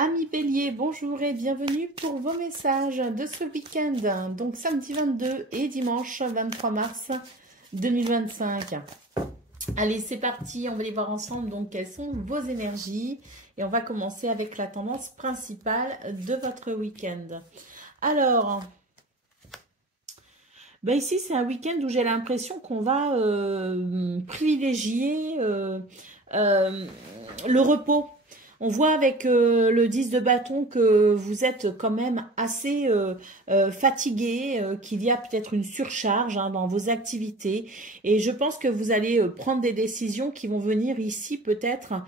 Amis Bélier, bonjour et bienvenue pour vos messages de ce week-end, donc samedi 22 et dimanche 23 mars 2025. Allez, c'est parti, on va les voir ensemble, donc quelles sont vos énergies et on va commencer avec la tendance principale de votre week-end. Alors, ben ici c'est un week-end où j'ai l'impression qu'on va privilégier le repos. On voit avec le 10 de bâton que vous êtes quand même assez fatigué, qu'il y a peut-être une surcharge dans vos activités. Et je pense que vous allez prendre des décisions qui vont venir ici peut-être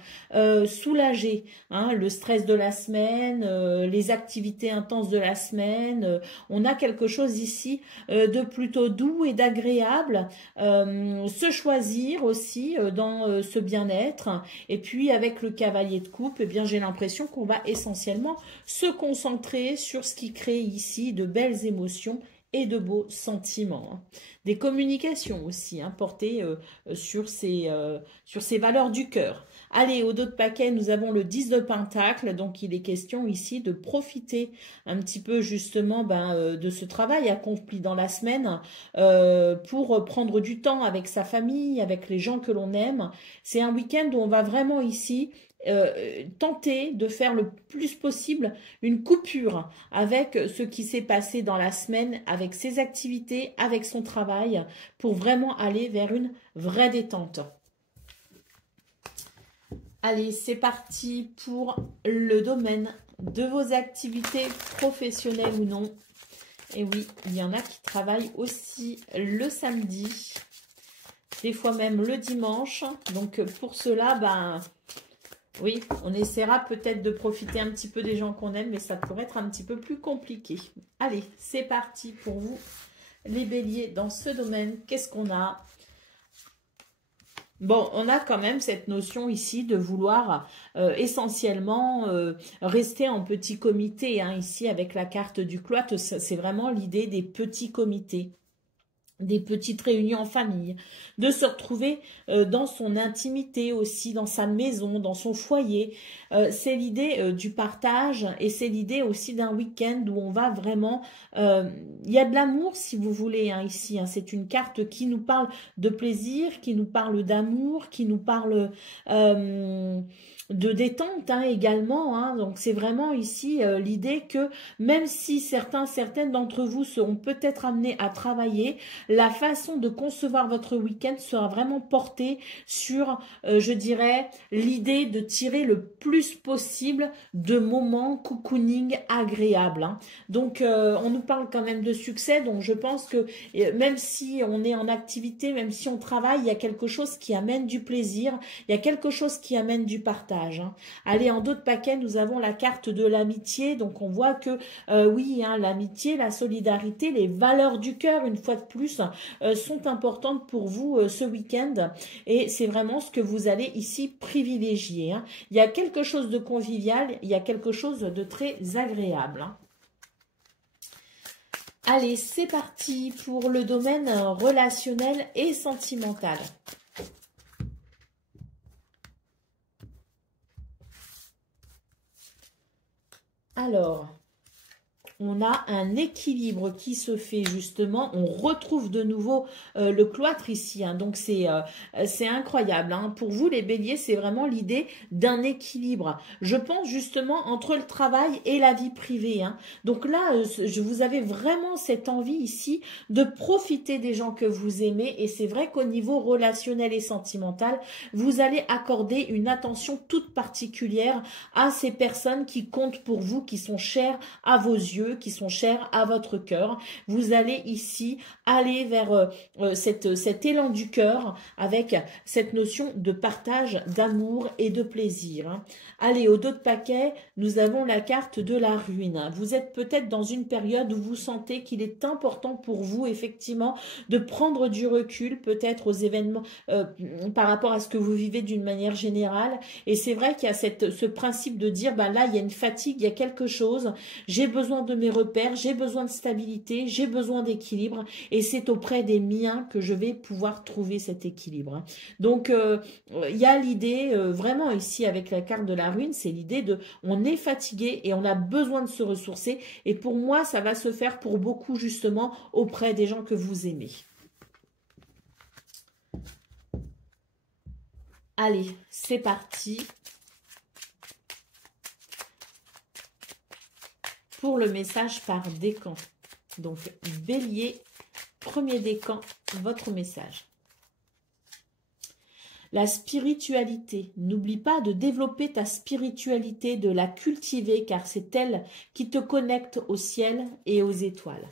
soulager le stress de la semaine, les activités intenses de la semaine. On a quelque chose ici de plutôt doux et d'agréable. Se choisir aussi dans ce bien-être. Et puis avec le cavalier de coupe, eh bien, j'ai l'impression qu'on va essentiellement se concentrer sur ce qui crée ici de belles émotions et de beaux sentiments. Des communications aussi, portées sur ces valeurs du cœur. Allez, au dos de paquet, nous avons le 10 de Pentacle, donc il est question ici de profiter un petit peu justement de ce travail accompli dans la semaine pour prendre du temps avec sa famille, avec les gens que l'on aime. C'est un week-end où on va vraiment ici tenter de faire le plus possible une coupure avec ce qui s'est passé dans la semaine, avec ses activités, avec son travail, pour vraiment aller vers une vraie détente. Allez, c'est parti pour le domaine de vos activités professionnelles ou non. Et oui, il y en a qui travaillent aussi le samedi, des fois même le dimanche. Donc pour cela, oui, on essaiera peut-être de profiter un petit peu des gens qu'on aime, mais ça pourrait être un petit peu plus compliqué. Allez, c'est parti pour vous, les béliers, dans ce domaine. Qu'est-ce qu'on a ? Bon, on a quand même cette notion ici de vouloir essentiellement rester en petit comité. Ici, avec la carte du cloître, c'est vraiment l'idée des petits comités. Des petites réunions en famille, de se retrouver dans son intimité aussi, dans sa maison, dans son foyer. C'est l'idée du partage et c'est l'idée aussi d'un week-end où on va vraiment... il y a de l'amour si vous voulez ici. C'est une carte qui nous parle de plaisir, qui nous parle d'amour, qui nous parle... de détente également. Donc c'est vraiment ici l'idée que même si certaines d'entre vous seront peut-être amenés à travailler, la façon de concevoir votre week-end sera vraiment portée sur, je dirais, l'idée de tirer le plus possible de moments cocooning agréables. Donc on nous parle quand même de succès, donc je pense que même si on est en activité, même si on travaille, il y a quelque chose qui amène du plaisir, il y a quelque chose qui amène du partage. Allez, en dos de paquet, nous avons la carte de l'amitié. Donc, on voit que, oui, l'amitié, la solidarité, les valeurs du cœur, une fois de plus, sont importantes pour vous ce week-end. Et c'est vraiment ce que vous allez ici privilégier. Il y a quelque chose de convivial, il y a quelque chose de très agréable. Allez, c'est parti pour le domaine relationnel et sentimental. Alors, on a un équilibre qui se fait justement, on retrouve de nouveau le cloître ici, donc c'est incroyable. Pour vous les béliers, c'est vraiment l'idée d'un équilibre. Je pense justement entre le travail et la vie privée. Donc là, vous avez vraiment cette envie ici de profiter des gens que vous aimez et c'est vrai qu'au niveau relationnel et sentimental, vous allez accorder une attention toute particulière à ces personnes qui comptent pour vous, qui sont chères à vos yeux, qui sont chers à votre cœur. Vous allez ici aller vers cet élan du cœur avec cette notion de partage, d'amour et de plaisir. Allez, au dos de paquet, nous avons la carte de la ruine. Vous êtes peut-être dans une période où vous sentez qu'il est important pour vous, effectivement, de prendre du recul, peut-être aux événements, par rapport à ce que vous vivez d'une manière générale. Et c'est vrai qu'il y a ce principe de dire, là, il y a une fatigue, il y a quelque chose, j'ai besoin de mes repères, j'ai besoin de stabilité, j'ai besoin d'équilibre et c'est auprès des miens que je vais pouvoir trouver cet équilibre. Hein. Donc, il y a l'idée, vraiment ici avec la carte de la ruine, c'est l'idée de on est fatigué et on a besoin de se ressourcer. Et pour moi, ça va se faire pour beaucoup justement auprès des gens que vous aimez. Allez, c'est parti. Pour le message par décan. Donc, Bélier, premier décan, votre message. La spiritualité. N'oublie pas de développer ta spiritualité, de la cultiver, car c'est elle qui te connecte au ciel et aux étoiles.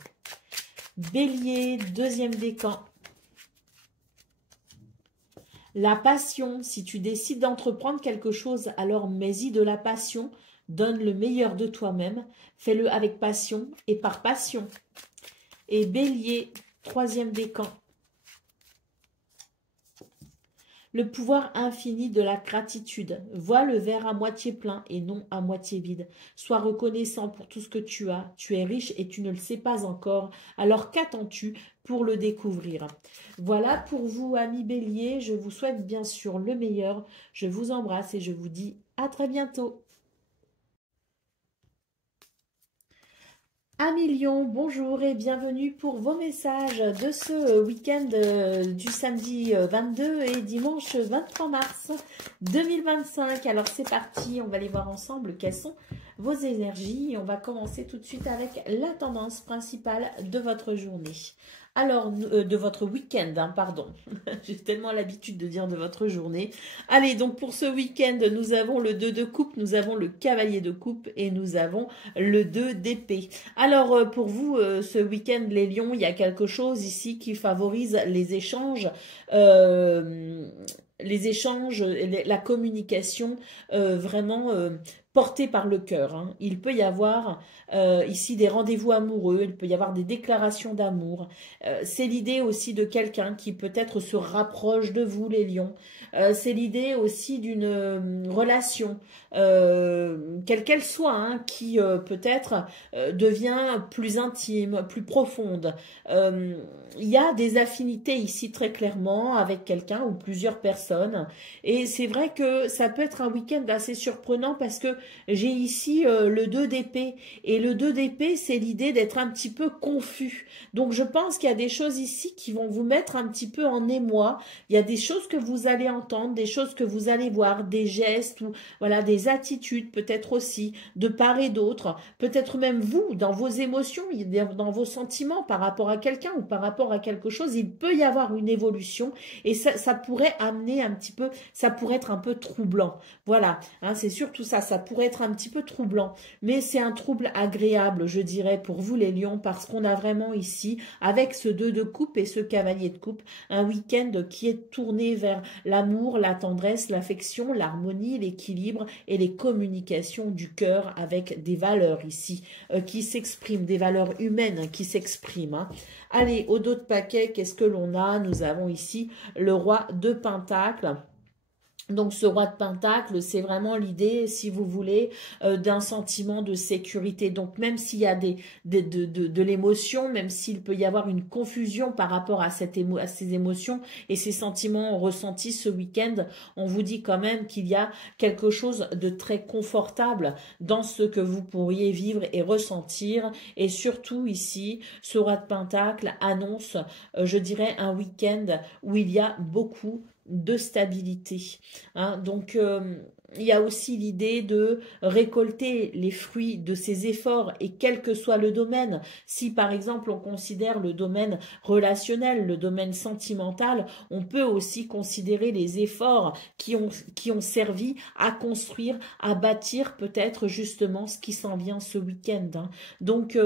Bélier, deuxième décan. La passion. Si tu décides d'entreprendre quelque chose, alors mets-y de la passion. Donne le meilleur de toi-même. Fais-le avec passion et par passion. Et Bélier, troisième décan. Le pouvoir infini de la gratitude. Vois le verre à moitié plein et non à moitié vide. Sois reconnaissant pour tout ce que tu as. Tu es riche et tu ne le sais pas encore. Alors qu'attends-tu pour le découvrir? Voilà pour vous, amis Bélier. Je vous souhaite bien sûr le meilleur. Je vous embrasse et je vous dis à très bientôt. Amis Lion, bonjour et bienvenue pour vos messages de ce week-end du samedi 22 et dimanche 23 mars 2025. Alors c'est parti, on va aller voir ensemble quelles sont vos énergies. On va commencer tout de suite avec la tendance principale de votre journée. Alors, de votre week-end, hein, pardon. J'ai tellement l'habitude de dire de votre journée. Allez, donc pour ce week-end, nous avons le 2 de coupe, nous avons le cavalier de coupe et nous avons le 2 d'épée. Alors, pour vous, ce week-end, les lions, il y a quelque chose ici qui favorise les échanges, la communication vraiment portée par le cœur. Hein. Il peut y avoir ici des rendez-vous amoureux, il peut y avoir des déclarations d'amour. C'est l'idée aussi de quelqu'un qui peut-être se rapproche de vous, les lions. C'est l'idée aussi d'une relation, quelle qu'elle soit, hein, qui peut-être devient plus intime, plus profonde. Il y a des affinités ici très clairement avec quelqu'un ou plusieurs personnes. Et c'est vrai que ça peut être un week-end assez surprenant parce que j'ai ici le 2 d'épée. Et le 2 d'épée, c'est l'idée d'être un petit peu confus. Donc je pense qu'il y a des choses ici qui vont vous mettre un petit peu en émoi. Il y a des choses que vous allez entendre, des choses que vous allez voir, des gestes ou voilà des attitudes peut-être aussi de part et d'autre. Peut-être même vous, dans vos émotions, dans vos sentiments par rapport à quelqu'un ou par rapport à quelque chose, il peut y avoir une évolution et ça pourrait amener un petit peu, ça pourrait être un peu troublant. Voilà, hein, c'est surtout ça, ça pourrait être un petit peu troublant. Mais c'est un trouble agréable, je dirais, pour vous les lions, parce qu'on a vraiment ici, avec ce 2 de coupe et ce cavalier de coupe, un week-end qui est tourné vers l'amour, la tendresse, l'affection, l'harmonie, l'équilibre et les communications du cœur avec des valeurs ici qui s'expriment, des valeurs humaines qui s'expriment. Hein. Allez, au dos de paquet, qu'est-ce que l'on a? Nous avons ici le roi de Pentacles. Donc ce roi de Pentacle, c'est vraiment l'idée, si vous voulez, d'un sentiment de sécurité. Donc même s'il y a de l'émotion, même s'il peut y avoir une confusion par rapport à ces émotions et ces sentiments ressentis ce week-end, on vous dit quand même qu'il y a quelque chose de très confortable dans ce que vous pourriez vivre et ressentir. Et surtout ici, ce roi de Pentacle annonce, je dirais, un week-end où il y a beaucoup de stabilité. Hein. Donc, il y a aussi l'idée de récolter les fruits de ses efforts et quel que soit le domaine. Si par exemple on considère le domaine relationnel, le domaine sentimental, on peut aussi considérer les efforts qui ont servi à construire, à bâtir peut-être justement ce qui s'en vient ce week-end. Hein. Donc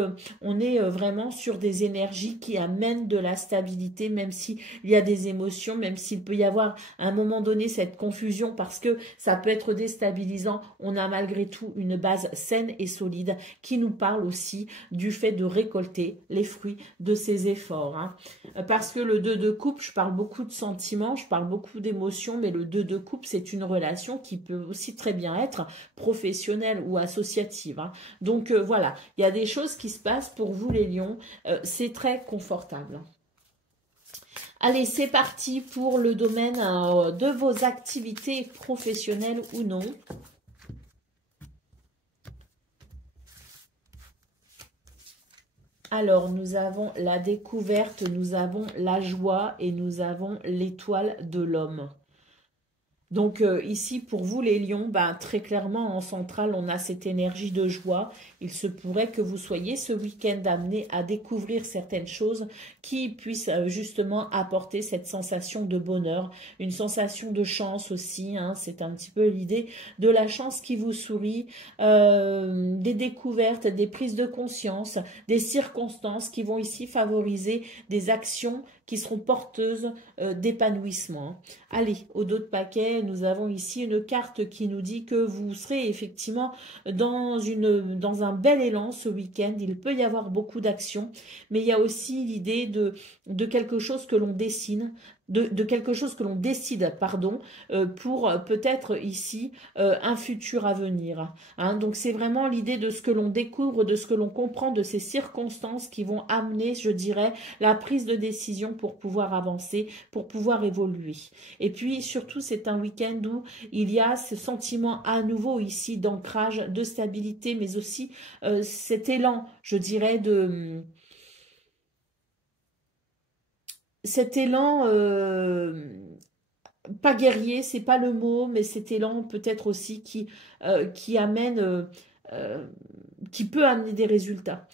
on est vraiment sur des énergies qui amènent de la stabilité, même s'il y a des émotions, même s'il peut y avoir à un moment donné cette confusion parce que ça peut être être déstabilisant, on a malgré tout une base saine et solide qui nous parle aussi du fait de récolter les fruits de ses efforts. Hein. Parce que le 2 de coupe, je parle beaucoup de sentiments, je parle beaucoup d'émotions, mais le 2 de coupe, c'est une relation qui peut aussi très bien être professionnelle ou associative. Hein. Donc voilà, il y a des choses qui se passent pour vous les lions, c'est très confortable. Allez, c'est parti pour le domaine de vos activités professionnelles ou non. Alors, nous avons la découverte, nous avons la joie et nous avons l'étoile de l'homme. Donc ici, pour vous les lions, ben, très clairement en centrale, on a cette énergie de joie. Il se pourrait que vous soyez ce week-end amené à découvrir certaines choses qui puissent justement apporter cette sensation de bonheur, une sensation de chance aussi. Hein, c'est un petit peu l'idée de la chance qui vous sourit, des découvertes, des prises de conscience, des circonstances qui vont ici favoriser des actions qui seront porteuses d'épanouissement. Allez, au dos de paquet, nous avons ici une carte qui nous dit que vous serez effectivement dans un bel élan ce week-end. Il peut y avoir beaucoup d'actions, mais il y a aussi l'idée de quelque chose que l'on dessine, de quelque chose que l'on décide, pardon, pour peut-être ici un futur à venir. Hein. Donc c'est vraiment l'idée de ce que l'on découvre, de ce que l'on comprend, de ces circonstances qui vont amener, je dirais, la prise de décision pour pouvoir avancer, pour pouvoir évoluer. Et puis surtout, c'est un week-end où il y a ce sentiment à nouveau ici d'ancrage, de stabilité, mais aussi cet élan, je dirais, cet élan, pas guerrier, c'est pas le mot, mais cet élan peut-être aussi qui amène, euh, qui peut amener des résultats.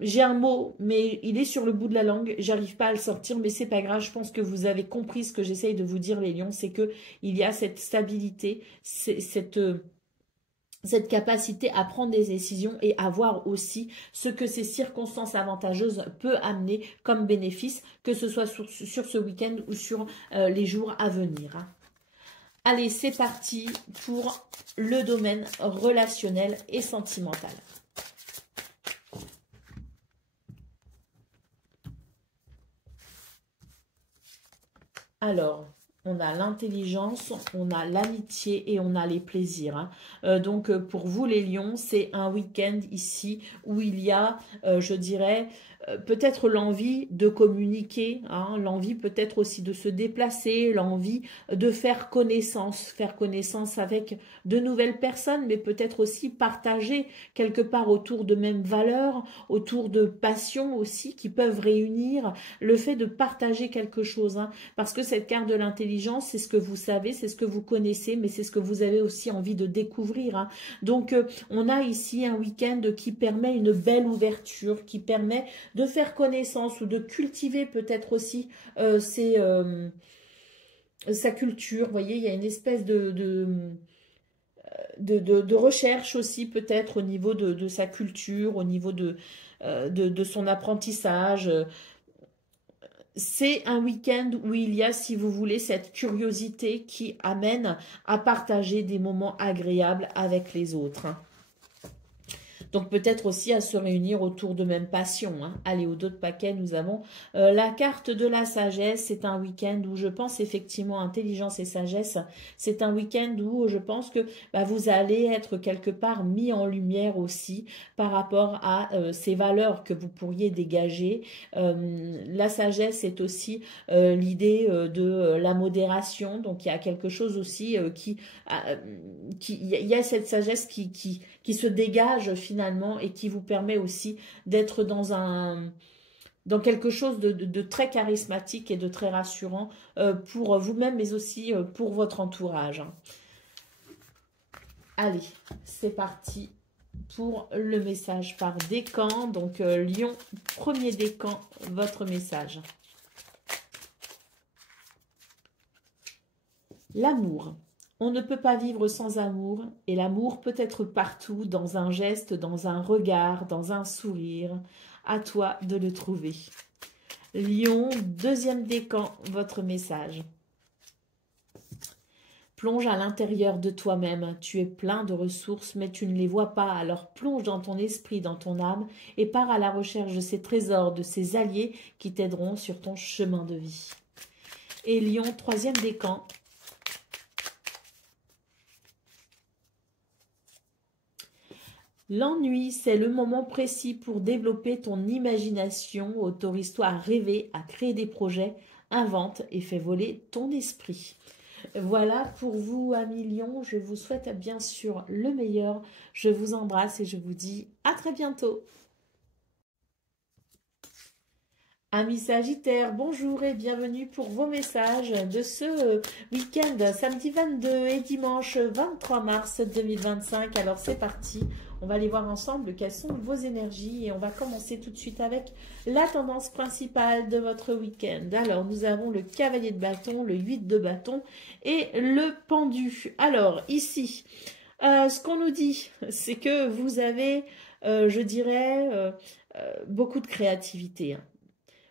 J'ai un mot, mais il est sur le bout de la langue, j'arrive pas à le sortir, mais c'est pas grave, je pense que vous avez compris ce que j'essaye de vous dire les lions, c'est que il y a cette stabilité, cette capacité à prendre des décisions et à voir aussi ce que ces circonstances avantageuses peuvent amener comme bénéfice, que ce soit sur ce week-end ou sur les jours à venir. Hein. Allez, c'est parti pour le domaine relationnel et sentimental. Alors, on a l'intelligence, on a l'amitié et on a les plaisirs. Hein. Donc, pour vous les lions, c'est un week-end ici où il y a, je dirais, peut-être l'envie de communiquer, hein, l'envie peut-être aussi de se déplacer, l'envie de faire connaissance avec de nouvelles personnes, mais peut-être aussi partager quelque part autour de mêmes valeurs, autour de passions aussi qui peuvent réunir, le fait de partager quelque chose. Hein, parce que cette carte de l'intelligence, c'est ce que vous savez, c'est ce que vous connaissez, mais c'est ce que vous avez aussi envie de découvrir. Hein. Donc, on a ici un week-end qui permet une belle ouverture, qui permet de faire connaissance ou de cultiver peut-être aussi sa culture. Vous voyez, il y a une espèce de recherche aussi peut-être au niveau de sa culture, au niveau de son apprentissage. C'est un week-end où il y a, si vous voulez, cette curiosité qui amène à partager des moments agréables avec les autres. Hein. Donc peut-être aussi à se réunir autour de mêmes passions. Hein. Allez, au dos de paquet, nous avons la carte de la sagesse. C'est un week-end où je pense effectivement intelligence et sagesse. C'est un week-end où je pense que vous allez être quelque part mis en lumière aussi par rapport à ces valeurs que vous pourriez dégager. La sagesse est aussi l'idée de la modération. Donc il y a quelque chose aussi il y a cette sagesse qui se dégage finalement et qui vous permet aussi d'être dans quelque chose de très charismatique et de très rassurant pour vous-même, mais aussi pour votre entourage. Allez, c'est parti pour le message par décan. Donc, Lion, premier décan, votre message. L'amour. On ne peut pas vivre sans amour, et l'amour peut être partout, dans un geste, dans un regard, dans un sourire. À toi de le trouver. Lion, deuxième décan, votre message. Plonge à l'intérieur de toi-même. Tu es plein de ressources, mais tu ne les vois pas. Alors plonge dans ton esprit, dans ton âme, et pars à la recherche de ces trésors, de ces alliés qui t'aideront sur ton chemin de vie. Et Lion, troisième décan. L'ennui, c'est le moment précis pour développer ton imagination. Autorise-toi à rêver, à créer des projets. Invente et fais voler ton esprit. Voilà pour vous, amis Lion. Je vous souhaite bien sûr le meilleur. Je vous embrasse et je vous dis à très bientôt. Amis Sagittaires, bonjour et bienvenue pour vos messages de ce week-end, samedi 22 et dimanche 23 mars 2025. Alors c'est parti, on va aller voir ensemble quelles sont vos énergies et on va commencer tout de suite avec la tendance principale de votre week-end. Alors nous avons le cavalier de bâton, le 8 de bâton et le pendu. Alors ici, ce qu'on nous dit, c'est que vous avez, je dirais, beaucoup de créativité, hein.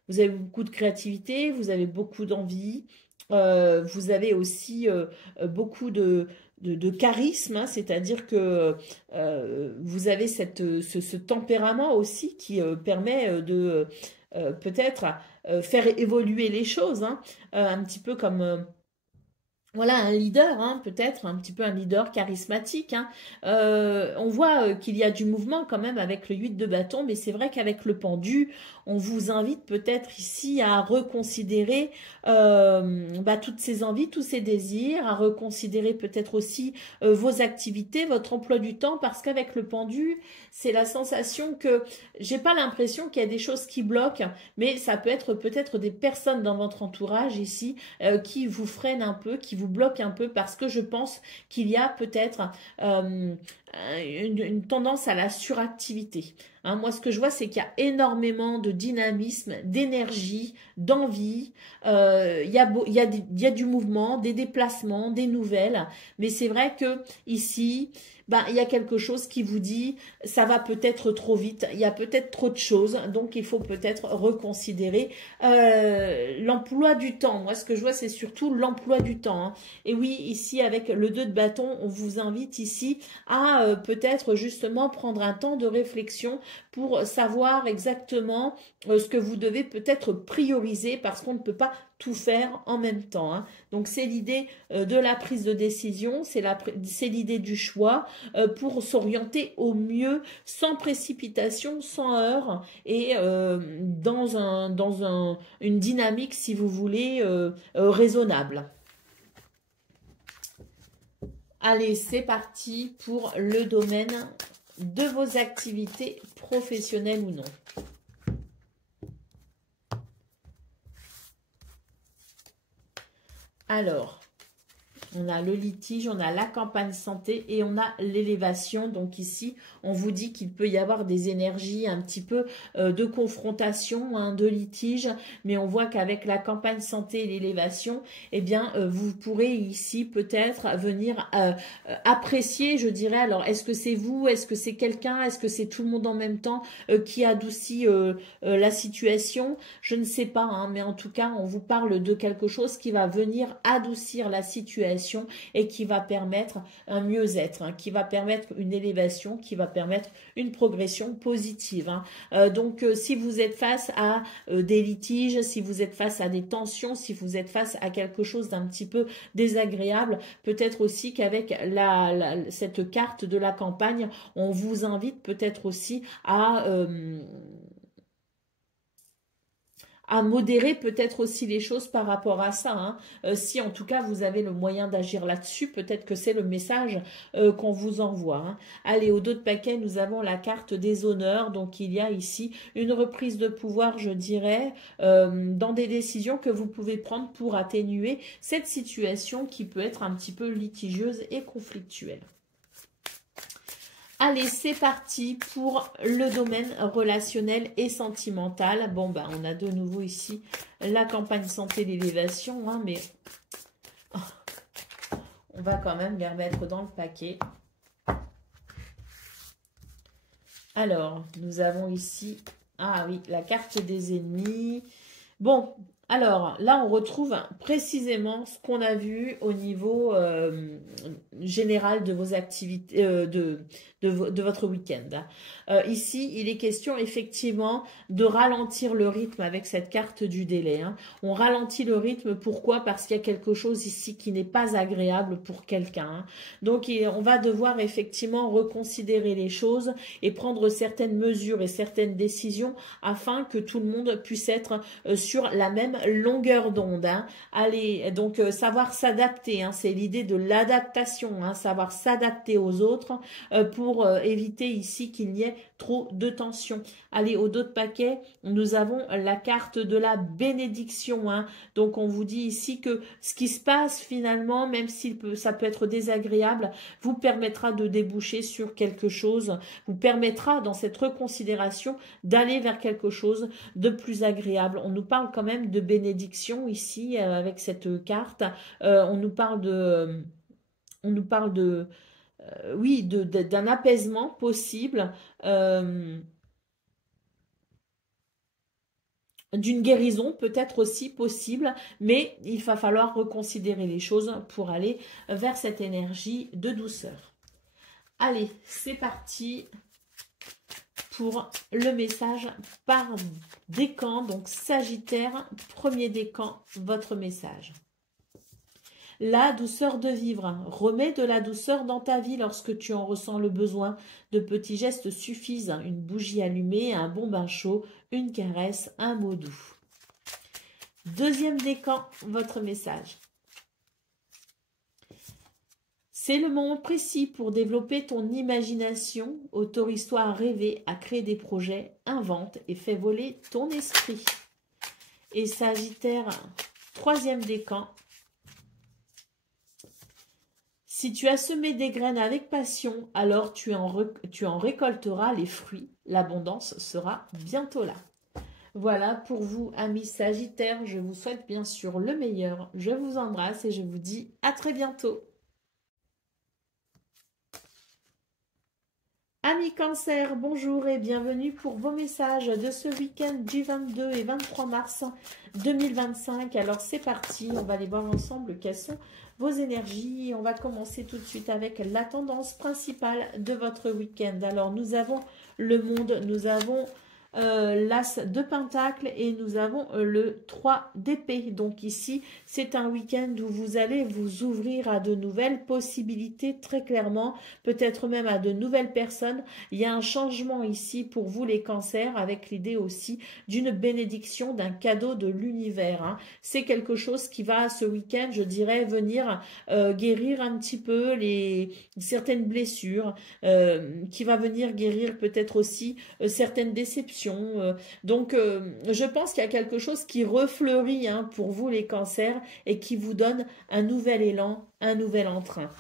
Vous avez beaucoup de créativité, vous avez beaucoup d'envie, vous avez aussi beaucoup de charisme, hein, c'est-à-dire que vous avez ce tempérament aussi qui permet de peut-être faire évoluer les choses, hein, un petit peu comme... voilà, un leader, hein, peut-être, un petit peu un leader charismatique, hein. On voit qu'il y a du mouvement quand même avec le 8 de bâton, mais c'est vrai qu'avec le pendu, on vous invite peut-être ici à reconsidérer toutes ces envies, tous ces désirs, à reconsidérer peut-être aussi vos activités, votre emploi du temps, parce qu'avec le pendu, c'est la sensation que j'ai pas l'impression qu'il y a des choses qui bloquent, mais ça peut être peut-être des personnes dans votre entourage ici qui vous freinent un peu, qui vous bloquent un peu, parce que je pense qu'il y a peut-être une tendance à la suractivité. Hein, moi, ce que je vois, c'est qu'il y a énormément de dynamisme, d'énergie, d'envie. Il y a du mouvement, des déplacements, des nouvelles. Mais c'est vrai que ici, il y a quelque chose qui vous dit ça va peut-être trop vite, il y a peut-être trop de choses, donc il faut peut-être reconsidérer l'emploi du temps. Moi, ce que je vois, c'est surtout l'emploi du temps, hein. Et oui, ici, avec le 2 de bâton, on vous invite ici à peut-être justement prendre un temps de réflexion pour savoir exactement ce que vous devez peut-être prioriser, parce qu'on ne peut pas tout faire en même temps, hein. Donc c'est l'idée de la prise de décision, c'est l'idée du choix pour s'orienter au mieux, sans précipitation, sans heurts, et dans une dynamique, si vous voulez, raisonnable. Allez, c'est parti pour le domaine de vos activités professionnelles ou non. Alors, on a le litige, on a la campagne santé et on a l'élévation. Donc ici, on vous dit qu'il peut y avoir des énergies un petit peu de confrontation, hein, de litige. Mais on voit qu'avec la campagne santé et l'élévation, eh bien, vous pourrez ici peut-être venir apprécier, je dirais. Alors, est-ce que c'est vous? Est-ce que c'est quelqu'un? Est-ce que c'est tout le monde en même temps qui adoucit la situation? Je ne sais pas, hein, mais en tout cas, on vous parle de quelque chose qui va venir adoucir la situation et qui va permettre un mieux-être, hein, qui va permettre une élévation, qui va permettre une progression positive, hein. Donc, si vous êtes face à des litiges, si vous êtes face à des tensions, si vous êtes face à quelque chose d'un petit peu désagréable, peut-être aussi qu'avec cette carte de la campagne, on vous invite peut-être aussi à modérer peut-être aussi les choses par rapport à ça, hein. Si en tout cas vous avez le moyen d'agir là-dessus, peut-être que c'est le message qu'on vous envoie, hein. Allez, au dos de paquet, nous avons la carte des honneurs. Donc il y a ici une reprise de pouvoir, je dirais, dans des décisions que vous pouvez prendre pour atténuer cette situation qui peut être un petit peu litigieuse et conflictuelle. Allez, c'est parti pour le domaine relationnel et sentimental. Bon, on a de nouveau ici la campagne santé, l'élévation, hein, mais on va quand même les remettre dans le paquet. Alors, nous avons ici, ah oui, la carte des ennemis. Bon, Alors, là, on retrouve précisément ce qu'on a vu au niveau général de vos activités, de votre week-end. Ici, il est question effectivement de ralentir le rythme avec cette carte du délai. Hein. On ralentit le rythme, pourquoi? Parce qu'il y a quelque chose ici qui n'est pas agréable pour quelqu'un. Hein. Donc, on va devoir effectivement reconsidérer les choses et prendre certaines mesures et certaines décisions afin que tout le monde puisse être sur la même longueur d'onde. Hein. Allez, donc savoir s'adapter, hein, c'est l'idée de l'adaptation, hein, savoir s'adapter aux autres pour éviter ici qu'il n'y ait trop de tension. Allez, au dos de paquet, nous avons la carte de la bénédiction. Hein. Donc, on vous dit ici que ce qui se passe finalement, même si ça peut être désagréable, vous permettra de déboucher sur quelque chose, vous permettra dans cette reconsidération d'aller vers quelque chose de plus agréable. On nous parle quand même de bénédiction ici avec cette carte. On nous parle de... oui, d'un apaisement possible, d'une guérison peut-être aussi possible, mais il va falloir reconsidérer les choses pour aller vers cette énergie de douceur. Allez, c'est parti pour le message par décan, donc Sagittaire, premier décan, votre message. La douceur de vivre. Remets de la douceur dans ta vie lorsque tu en ressens le besoin. De petits gestes suffisent. Une bougie allumée, un bon bain chaud, une caresse, un mot doux. Deuxième décan, votre message. C'est le moment précis pour développer ton imagination. Autorise-toi à rêver, à créer des projets. Invente et fais voler ton esprit. Et Sagittaire, troisième décan. Si tu as semé des graines avec passion, alors tu en récolteras les fruits. L'abondance sera bientôt là. Voilà pour vous, amis Sagittaires. Je vous souhaite bien sûr le meilleur. Je vous embrasse et je vous dis à très bientôt. Amis Cancer, bonjour et bienvenue pour vos messages de ce week-end du 22 et 23 mars 2025. Alors c'est parti, on va aller voir ensemble quelles sont vos énergies. On va commencer tout de suite avec la tendance principale de votre week-end. Alors nous avons le monde, nous avons l'As de Pentacle et nous avons le 3 d'épée. Donc ici, c'est un week-end où vous allez vous ouvrir à de nouvelles possibilités, très clairement, peut-être même à de nouvelles personnes. Il y a un changement ici pour vous les cancers, avec l'idée aussi d'une bénédiction, d'un cadeau de l'univers. Hein. C'est quelque chose qui va ce week-end, je dirais, venir guérir un petit peu certaines blessures, qui va venir guérir peut-être aussi certaines déceptions. Donc, je pense qu'il y a quelque chose qui refleurit hein, pour vous les cancers et qui vous donne un nouvel élan, un nouvel entrain.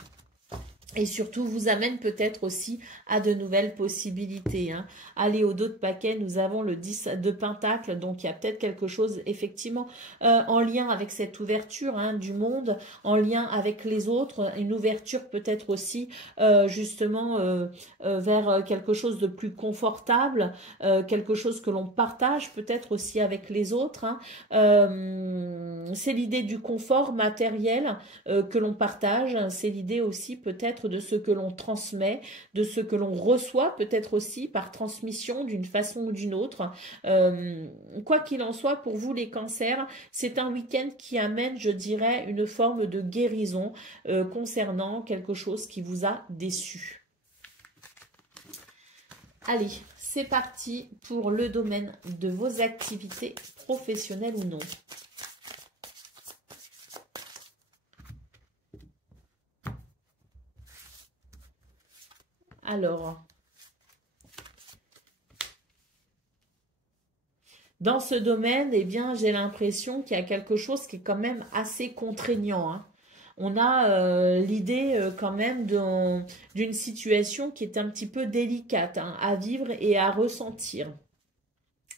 Et surtout, vous amène peut-être aussi à de nouvelles possibilités. Hein. Allez, au dos de paquet, nous avons le 10 de Pentacle. Donc, il y a peut-être quelque chose, effectivement, en lien avec cette ouverture hein, du monde, en lien avec les autres. Une ouverture peut-être aussi, justement, vers quelque chose de plus confortable, quelque chose que l'on partage peut-être aussi avec les autres. Hein. C'est l'idée du confort matériel que l'on partage. C'est l'idée aussi peut-être de ce que l'on transmet, de ce que l'on reçoit peut-être aussi par transmission d'une façon ou d'une autre. Quoi qu'il en soit, pour vous les cancers, c'est un week-end qui amène, je dirais, une forme de guérison concernant quelque chose qui vous a déçu. Allez, c'est parti pour le domaine de vos activités professionnelles ou non. Alors, dans ce domaine, eh bien, j'ai l'impression qu'il y a quelque chose qui est quand même assez contraignant. Hein. On a l'idée quand même d'une situation qui est un petit peu délicate hein, à vivre et à ressentir.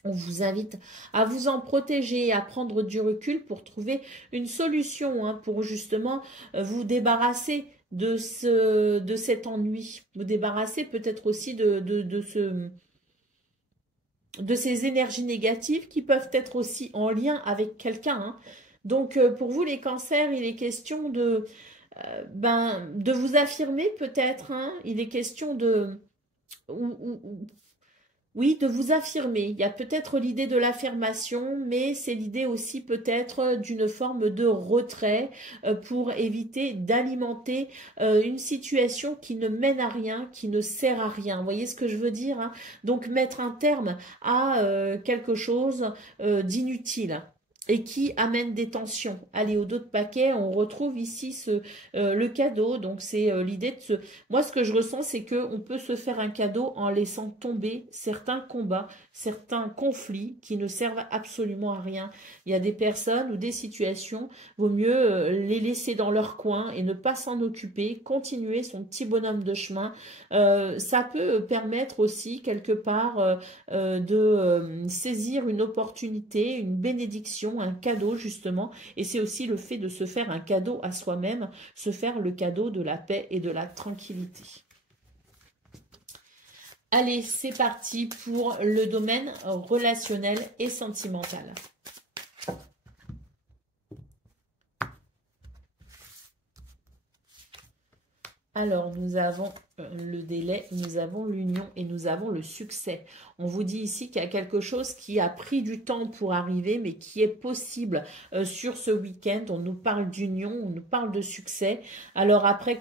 On vous invite à vous en protéger, à prendre du recul pour trouver une solution, hein, pour justement vous débarrasser de cet ennui, vous débarrasser peut-être aussi de de ces énergies négatives qui peuvent être aussi en lien avec quelqu'un, hein. Donc, pour vous, les cancers, il est question de vous affirmer peut-être, hein. Il est question oui, de vous affirmer. Il y a peut-être l'idée de l'affirmation, mais c'est l'idée aussi peut-être d'une forme de retrait pour éviter d'alimenter une situation qui ne mène à rien, qui ne sert à rien. Vous voyez ce que je veux dire, hein? Donc mettre un terme à quelque chose d'inutile et qui amène des tensions. Allez, au dos de paquet, on retrouve ici le cadeau. Donc c'est l'idée de se... Moi, ce que je ressens, c'est qu'on peut se faire un cadeau en laissant tomber certains combats, certains conflits qui ne servent absolument à rien. Il y a des personnes ou des situations, vaut mieux les laisser dans leur coin et ne pas s'en occuper, continuer son petit bonhomme de chemin. Ça peut permettre aussi, quelque part, de saisir une opportunité, une bénédiction, un cadeau, justement. Et c'est aussi le fait de se faire un cadeau à soi-même, se faire le cadeau de la paix et de la tranquillité. Allez, c'est parti pour le domaine relationnel et sentimental. Alors, nous avons le délai, nous avons l'union et nous avons le succès. On vous dit ici qu'il y a quelque chose qui a pris du temps pour arriver, mais qui est possible sur ce week-end. On nous parle d'union, on nous parle de succès. Alors après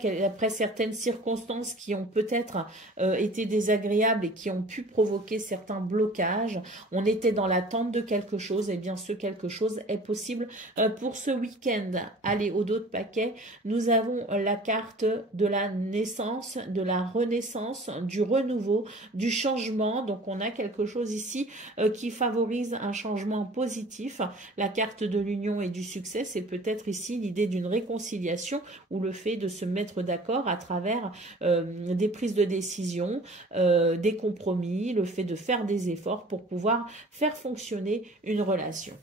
certaines circonstances qui ont peut-être été désagréables et qui ont pu provoquer certains blocages, on était dans l'attente de quelque chose. Et bien ce quelque chose est possible pour ce week-end. Allez, au dos de paquet, nous avons la carte de la naissance, de la renaissance, du renouveau, du changement. Donc on a quelque chose ici qui favorise un changement positif. La carte de l'union et du succès, c'est peut-être ici l'idée d'une réconciliation ou le fait de se mettre d'accord à travers des prises de décision, des compromis, le fait de faire des efforts pour pouvoir faire fonctionner une relation.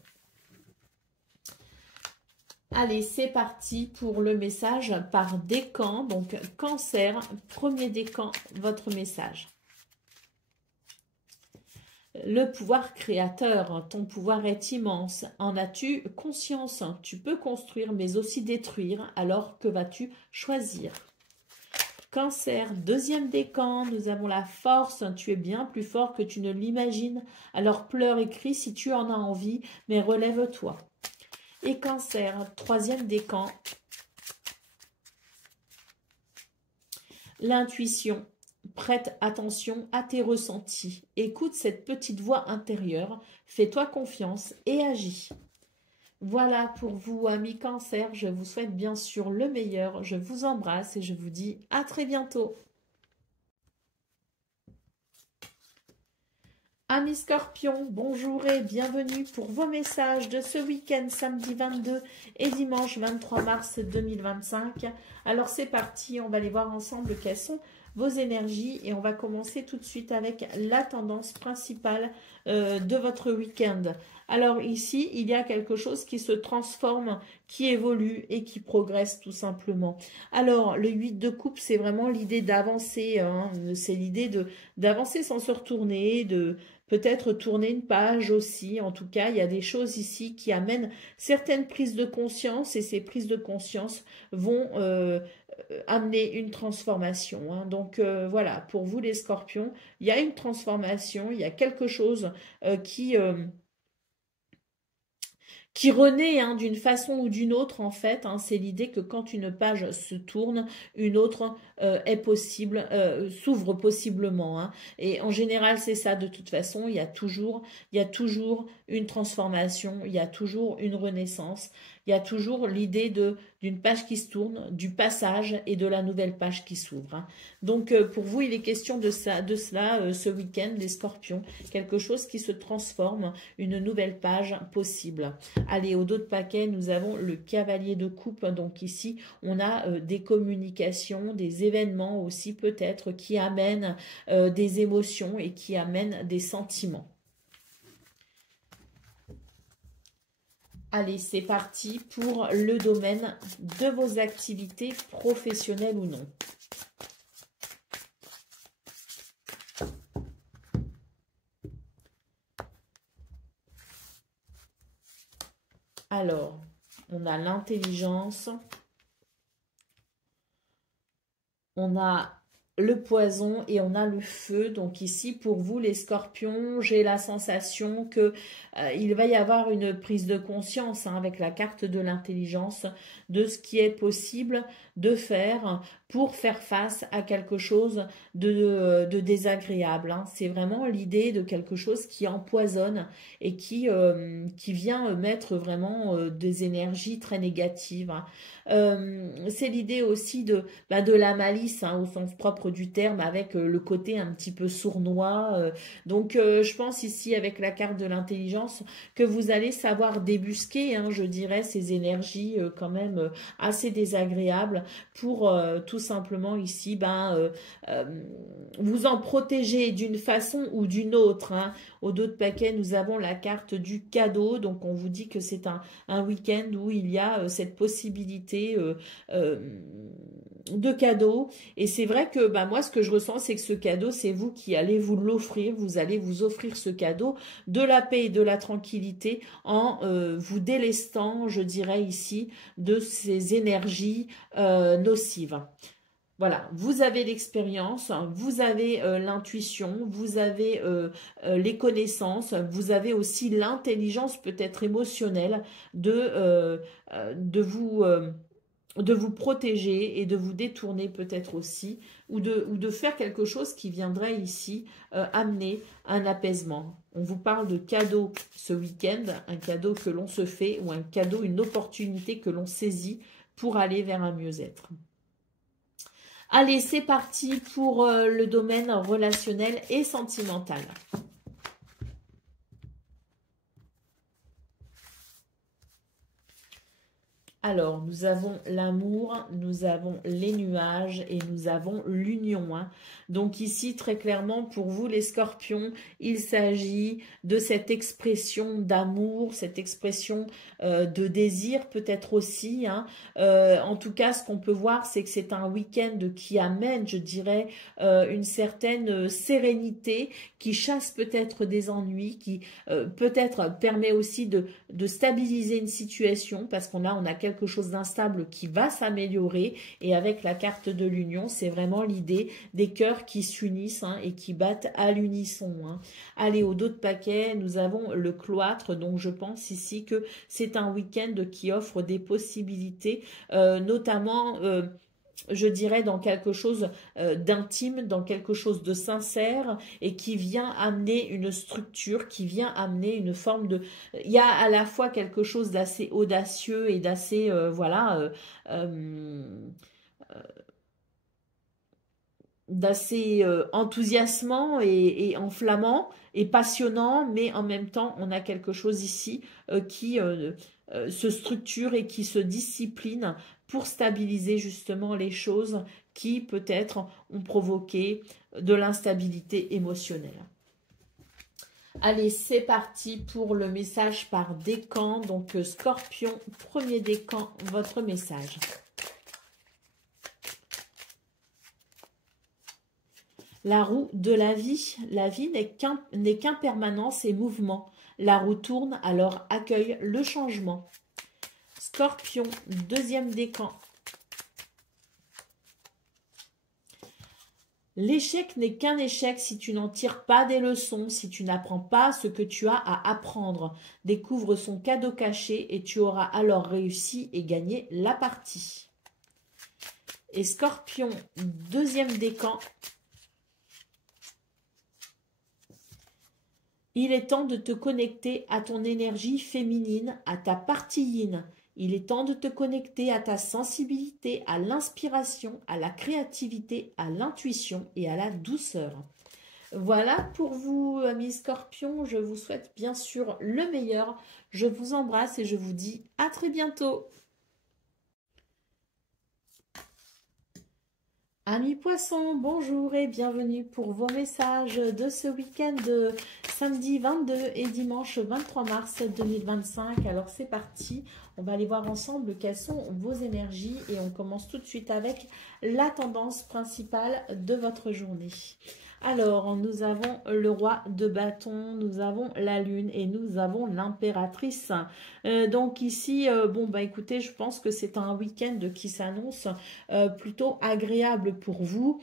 Allez, c'est parti pour le message par décan. Donc, Cancer, premier décan, votre message. Le pouvoir créateur, ton pouvoir est immense. En as-tu conscience? Tu peux construire, mais aussi détruire. Alors, que vas-tu choisir? Cancer, deuxième décan, nous avons la force. Tu es bien plus fort que tu ne l'imagines. Alors, pleure et crie si tu en as envie, mais relève-toi. Et Cancer, troisième décan, l'intuition. Prête attention à tes ressentis. Écoute cette petite voix intérieure. Fais-toi confiance et agis. Voilà pour vous, amis Cancer. Je vous souhaite bien sûr le meilleur. Je vous embrasse et je vous dis à très bientôt. Amis Scorpions, bonjour et bienvenue pour vos messages de ce week-end, samedi 22 et dimanche 23 mars 2025. Alors c'est parti, on va aller voir ensemble quelles sont vos énergies et on va commencer tout de suite avec la tendance principale de votre week-end. Alors ici, il y a quelque chose qui se transforme, qui évolue et qui progresse tout simplement. Alors, le 8 de coupe, c'est vraiment l'idée d'avancer, hein, c'est l'idée d'avancer sans se retourner, de peut-être tourner une page aussi. En tout cas, il y a des choses ici qui amènent certaines prises de conscience et ces prises de conscience vont amener une transformation, hein. Donc voilà, pour vous les Scorpions, il y a une transformation, il y a quelque chose qui renaît, hein, d'une façon ou d'une autre en fait, hein. C'est l'idée que quand une page se tourne, une autre est possible, s'ouvre possiblement, hein. Et en général c'est ça de toute façon, il y a toujours une transformation, il y a toujours une renaissance, il y a toujours l'idée d'une page qui se tourne, du passage et de la nouvelle page qui s'ouvre, hein. Donc pour vous il est question de cela ce week-end les Scorpions, quelque chose qui se transforme, une nouvelle page possible. Allez, au dos de paquet, nous avons le cavalier de coupe. Donc ici, on a des communications, des événements aussi peut-être qui amènent des émotions et qui amènent des sentiments. Allez, c'est parti pour le domaine de vos activités professionnelles ou non. Alors, on a l'intelligence, on a le poison et on a le feu. Donc ici, pour vous, les scorpions, j'ai la sensation que il va y avoir une prise de conscience avec la carte de l'intelligence de ce qui est possible de faire pour faire face à quelque chose de désagréable. C'est vraiment l'idée de quelque chose qui empoisonne et qui vient mettre vraiment des énergies très négatives. C'est l'idée aussi de la malice au sens propre du terme, avec le côté un petit peu sournois. Donc je pense ici avec la carte de l'intelligence que vous allez savoir débusquer, je dirais, ces énergies quand même assez désagréables pour tout simplement ici vous en protéger d'une façon ou d'une autre. Au dos de paquet, nous avons la carte du cadeau, donc on vous dit que c'est un week-end où il y a cette possibilité de cadeau. Et c'est vrai que moi, ce que je ressens, c'est que ce cadeau, c'est vous qui allez vous l'offrir. Vous allez vous offrir ce cadeau de la paix et de la tranquillité en vous délestant, je dirais ici, de ces énergies nocives. Voilà, vous avez l'expérience, vous avez l'intuition, vous avez les connaissances, vous avez aussi l'intelligence peut-être émotionnelle de vous protéger et de vous détourner peut-être aussi, ou de faire quelque chose qui viendrait ici amener un apaisement. On vous parle de cadeau ce week-end, un cadeau que l'on se fait ou un cadeau, une opportunité que l'on saisit pour aller vers un mieux-être. Allez, c'est parti pour le domaine relationnel et sentimental. Alors, nous avons l'amour, nous avons les nuages et nous avons l'union. Donc ici, très clairement, pour vous les scorpions, il s'agit de cette expression d'amour, cette expression de désir peut-être aussi. En tout cas, ce qu'on peut voir, c'est que c'est un week-end qui amène, je dirais, une certaine sérénité, qui chasse peut-être des ennuis, qui peut-être permet aussi de stabiliser une situation, parce qu'on on a quelque chose d'instable qui va s'améliorer. Et avec la carte de l'union, c'est vraiment l'idée des cœurs qui s'unissent et qui battent à l'unisson. Allez, au dos de paquet, nous avons le cloître. Donc je pense ici que c'est un week-end qui offre des possibilités, notamment je dirais dans quelque chose d'intime, dans quelque chose de sincère, et qui vient amener une structure, qui vient amener une forme de... Il y a à la fois quelque chose d'assez audacieux et d'assez, d'assez enthousiasmant et enflammant et passionnant, mais en même temps, on a quelque chose ici qui se structure et qui se discipline pour stabiliser justement les choses qui peut-être ont provoqué de l'instabilité émotionnelle. Allez, c'est parti pour le message par décan. Donc, Scorpion, premier décan, votre message. La roue de la vie n'est qu'impermanence et mouvement. La roue tourne, alors accueille le changement. Scorpion, deuxième décan. L'échec n'est qu'un échec si tu n'en tires pas des leçons, si tu n'apprends pas ce que tu as à apprendre. Découvre son cadeau caché et tu auras alors réussi et gagné la partie. Et Scorpion, deuxième décan. Il est temps de te connecter à ton énergie féminine, à ta partie yin. Il est temps de te connecter à ta sensibilité, à l'inspiration, à la créativité, à l'intuition et à la douceur. Voilà pour vous, amis Scorpions. Je vous souhaite bien sûr le meilleur. Je vous embrasse et je vous dis à très bientôt. Amis poissons, bonjour et bienvenue pour vos messages de ce week-end de samedi 22 et dimanche 23 mars 2025. Alors c'est parti, on va aller voir ensemble quelles sont vos énergies et on commence tout de suite avec la tendance principale de votre journée. Alors, nous avons le roi de bâton, nous avons la lune et nous avons l'impératrice. Donc ici, bon, bah écoutez, je pense que c'est un week-end qui s'annonce plutôt agréable pour vous.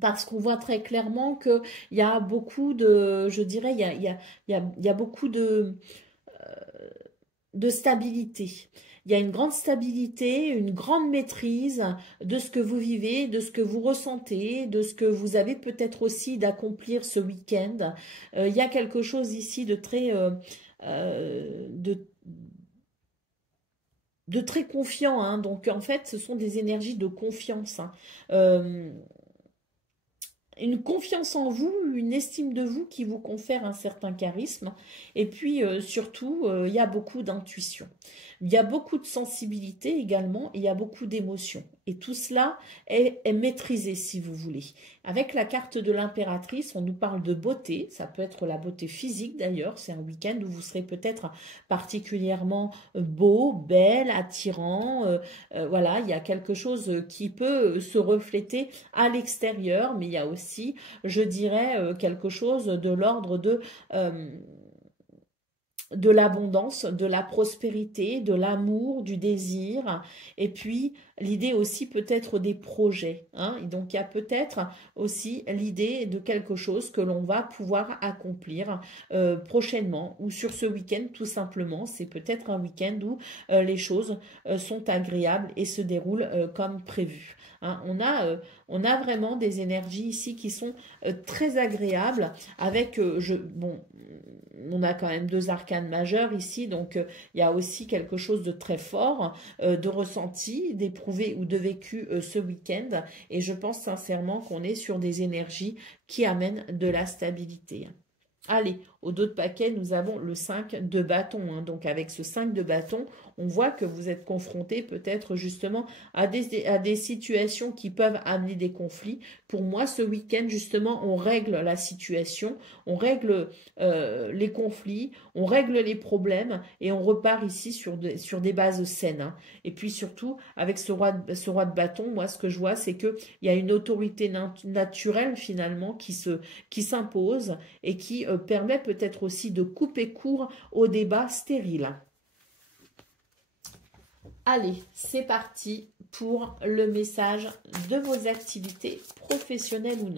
Parce qu'on voit très clairement qu'il y a beaucoup de, je dirais, il y a beaucoup de stabilité. Il y a une grande stabilité, une grande maîtrise de ce que vous vivez, de ce que vous ressentez, de ce que vous avez peut-être aussi d'accomplir ce week-end. Il y a quelque chose ici de très, euh, de, de très confiant, hein. Donc en fait, ce sont des énergies de confiance, hein. Euh, une confiance en vous, une estime de vous qui vous confère un certain charisme. Et puis surtout, il y a beaucoup d'intuition. Il y a beaucoup de sensibilité également et il y a beaucoup d'émotions. Et tout cela est maîtrisé si vous voulez. Avec la carte de l'impératrice, on nous parle de beauté. Ça peut être la beauté physique d'ailleurs. C'est un week-end où vous serez peut-être particulièrement beau, belle, attirant. Voilà, il y a quelque chose qui peut se refléter à l'extérieur, mais il y a aussi, je dirais, quelque chose de l'ordre euh, de l'abondance, de la prospérité, de l'amour, du désir, et puis l'idée aussi peut-être des projets, hein. Et donc il y a peut-être aussi l'idée de quelque chose que l'on va pouvoir accomplir prochainement ou sur ce week-end tout simplement. C'est peut-être un week-end où les choses sont agréables et se déroulent comme prévu, hein. On a vraiment des énergies ici qui sont très agréables avec, bon, on a quand même deux arcanes majeures ici, donc il y a aussi quelque chose de très fort, de ressenti, d'éprouvé ou de vécu ce week-end. Et je pense sincèrement qu'on est sur des énergies qui amènent de la stabilité. Allez, au dos de paquet, nous avons le 5 de bâton, hein. Donc avec ce 5 de bâton, on voit que vous êtes confronté peut-être justement à des situations qui peuvent amener des conflits. Pour moi, ce week-end, justement, on règle la situation, on règle les conflits, on règle les problèmes et on repart ici sur des bases saines, hein. Et puis surtout, avec ce roi de bâton, moi, ce que je vois, c'est qu'il y a une autorité naturelle finalement qui s'impose et qui permet peut-être aussi de couper court au débat stérile. Allez, c'est parti pour le message de vos activités professionnelles ou non.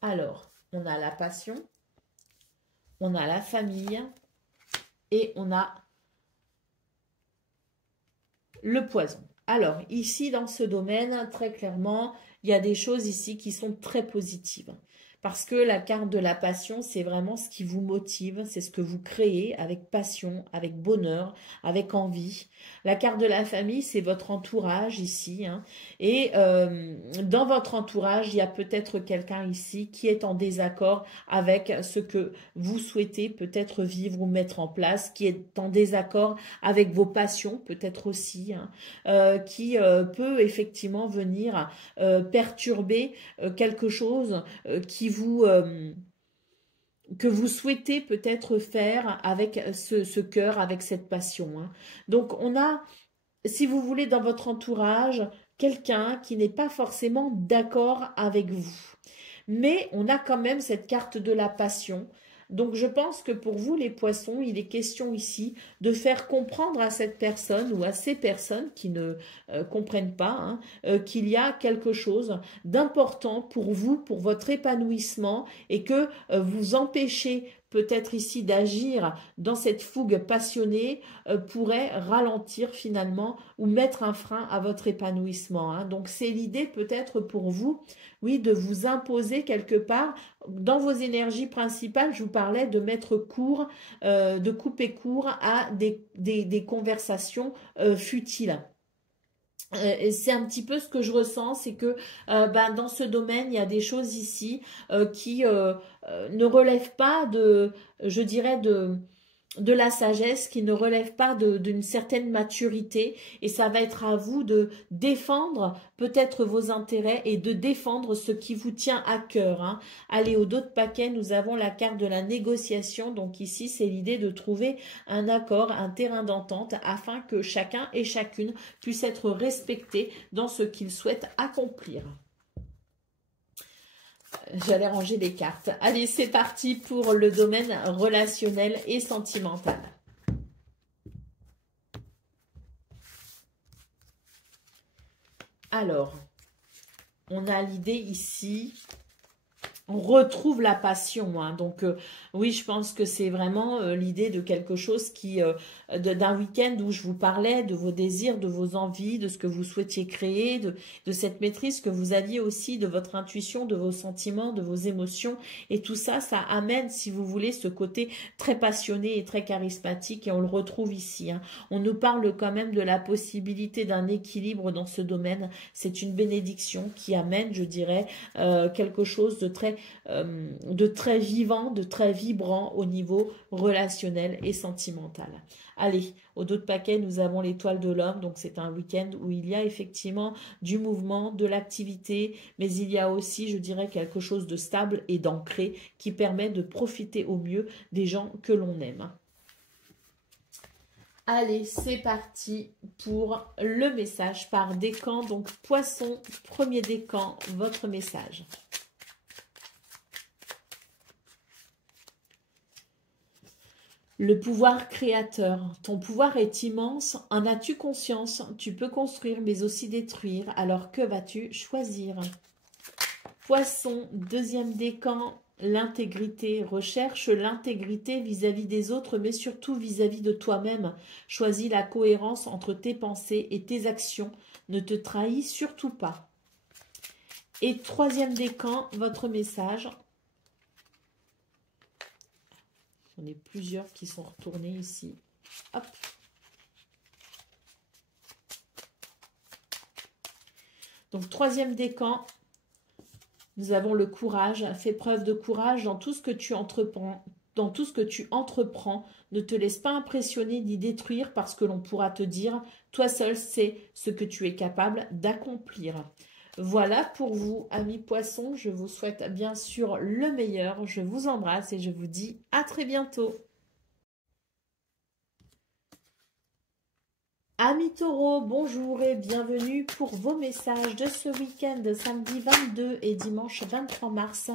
Alors, on a la passion, on a la famille et on a le poison. Alors, ici, dans ce domaine, très clairement, il y a des choses ici qui sont très positives. Parce que la carte de la passion, c'est vraiment ce qui vous motive, c'est ce que vous créez avec passion, avec bonheur, avec envie. La carte de la famille, c'est votre entourage ici, hein. Et dans votre entourage, il y a peut-être quelqu'un ici qui est en désaccord avec ce que vous souhaitez peut-être vivre ou mettre en place, qui est en désaccord avec vos passions peut-être aussi, hein, qui peut effectivement venir perturber quelque chose que vous souhaitez peut-être faire avec ce cœur, avec cette passion, hein. Donc on a, si vous voulez, dans votre entourage, quelqu'un qui n'est pas forcément d'accord avec vous. Mais on a quand même cette carte de la passion. Donc je pense que pour vous les poissons, il est question ici de faire comprendre à cette personne ou à ces personnes qui ne comprennent pas, hein, qu'il y a quelque chose d'important pour vous, pour votre épanouissement et que vous empêchez peut-être ici d'agir dans cette fougue passionnée pourrait ralentir finalement ou mettre un frein à votre épanouissement, hein. Donc c'est l'idée peut-être pour vous, oui, de vous imposer quelque part dans vos énergies principales. Je vous parlais de mettre court, de couper court à des conversations futiles. C'est un petit peu ce que je ressens, c'est que dans ce domaine, il y a des choses ici qui ne relèvent pas de, je dirais, de la sagesse qui ne relève pas d'une certaine maturité, et ça va être à vous de défendre peut-être vos intérêts et de défendre ce qui vous tient à cœur, hein. Allez, au dos de paquet, nous avons la carte de la négociation, donc ici c'est l'idée de trouver un accord, un terrain d'entente afin que chacun et chacune puisse être respecté dans ce qu'il souhaite accomplir. J'allais ranger les cartes. Allez, c'est parti pour le domaine relationnel et sentimental. Alors, on a l'idée ici, on retrouve la passion, hein. Donc oui, je pense que c'est vraiment l'idée de quelque chose qui, d'un week-end où je vous parlais de vos désirs, de vos envies, de ce que vous souhaitiez créer, de cette maîtrise que vous aviez aussi, de votre intuition, de vos sentiments, de vos émotions, et tout ça, ça amène, si vous voulez, ce côté très passionné et très charismatique, et on le retrouve ici, hein. On nous parle quand même de la possibilité d'un équilibre dans ce domaine. C'est une bénédiction qui amène, je dirais, quelque chose de très vivant, de très vibrant au niveau relationnel et sentimental. Allez, au dos de paquet, nous avons l'étoile de l'homme, donc c'est un week-end où il y a effectivement du mouvement, de l'activité, mais il y a aussi, je dirais, quelque chose de stable et d'ancré qui permet de profiter au mieux des gens que l'on aime. Allez, c'est parti pour le message par décan. Donc, Poisson, premier décan, votre message. Le pouvoir créateur. Ton pouvoir est immense. En as-tu conscience? Tu peux construire mais aussi détruire. Alors que vas-tu choisir? Poisson, deuxième décan. L'intégrité. Recherche l'intégrité vis-à-vis des autres, mais surtout vis-à-vis de toi-même. Choisis la cohérence entre tes pensées et tes actions. Ne te trahis surtout pas. Et troisième décan, votre message. On est plusieurs qui sont retournés ici. Hop. Donc, troisième décan, nous avons le courage. Fais preuve de courage dans tout ce que tu entreprends. Dans tout ce que tu entreprends, ne te laisse pas impressionner ni détruire parce que l'on pourra te dire, toi seul sais ce que tu es capable d'accomplir. Voilà pour vous, amis poissons. Je vous souhaite bien sûr le meilleur. Je vous embrasse et je vous dis à très bientôt. Amis taureaux, bonjour et bienvenue pour vos messages de ce week-end, samedi 22 et dimanche 23 mars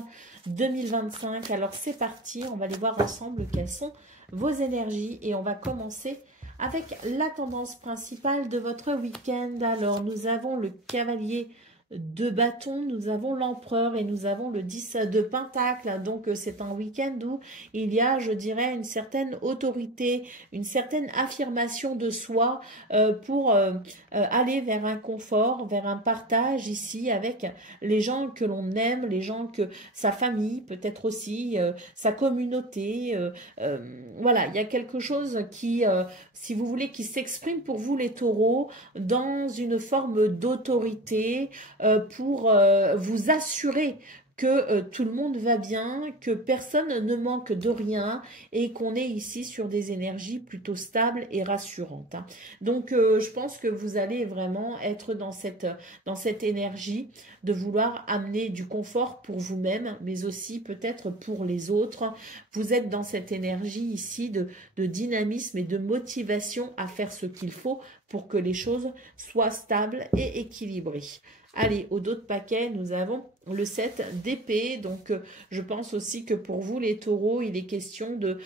2025. Alors c'est parti, on va aller voir ensemble quelles sont vos énergies et on va commencer avec la tendance principale de votre week-end. Alors nous avons le cavalier de bâton, nous avons l'empereur et nous avons le 10 de pentacle. Donc c'est un week-end où il y a, je dirais, une certaine autorité, une certaine affirmation de soi pour aller vers un confort, vers un partage ici avec les gens que l'on aime, les gens que sa famille, peut-être aussi sa communauté. Voilà, il y a quelque chose qui, si vous voulez, qui s'exprime pour vous les taureaux dans une forme d'autorité, pour vous assurer que tout le monde va bien, que personne ne manque de rien et qu'on est ici sur des énergies plutôt stables et rassurantes, hein. Donc, je pense que vous allez vraiment être dans cette énergie de vouloir amener du confort pour vous-même, mais aussi peut-être pour les autres. Vous êtes dans cette énergie ici de dynamisme et de motivation à faire ce qu'il faut pour que les choses soient stables et équilibrées. Allez, au dos de paquet, nous avons le 7 d'épée. Donc, je pense aussi que pour vous, les taureaux, il est question de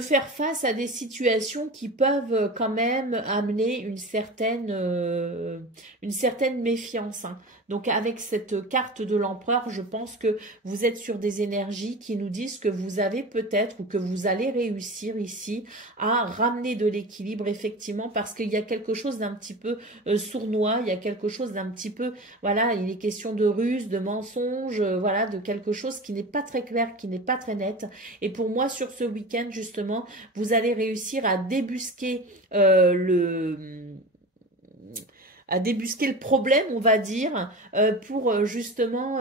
faire face à des situations qui peuvent quand même amener une certaine méfiance, hein. Donc avec cette carte de l'empereur, je pense que vous êtes sur des énergies qui nous disent que vous avez peut-être ou que vous allez réussir ici à ramener de l'équilibre effectivement parce qu'il y a quelque chose d'un petit peu sournois, il y a quelque chose d'un petit peu, voilà, il est question de ruse, de mensonge, voilà, de quelque chose qui n'est pas très clair, qui n'est pas très net. Et pour moi, sur ce week-end, justement, vous allez réussir à débusquer à débusquer le problème, on va dire, pour justement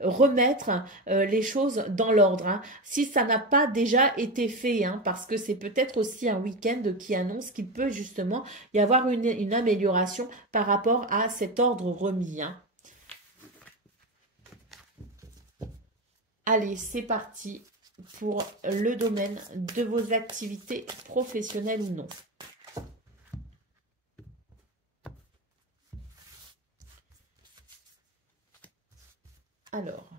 remettre les choses dans l'ordre, hein, si ça n'a pas déjà été fait, hein, parce que c'est peut-être aussi un week-end qui annonce qu'il peut justement y avoir une amélioration par rapport à cet ordre remis, hein. Allez, c'est parti pour le domaine de vos activités professionnelles ou non. Alors,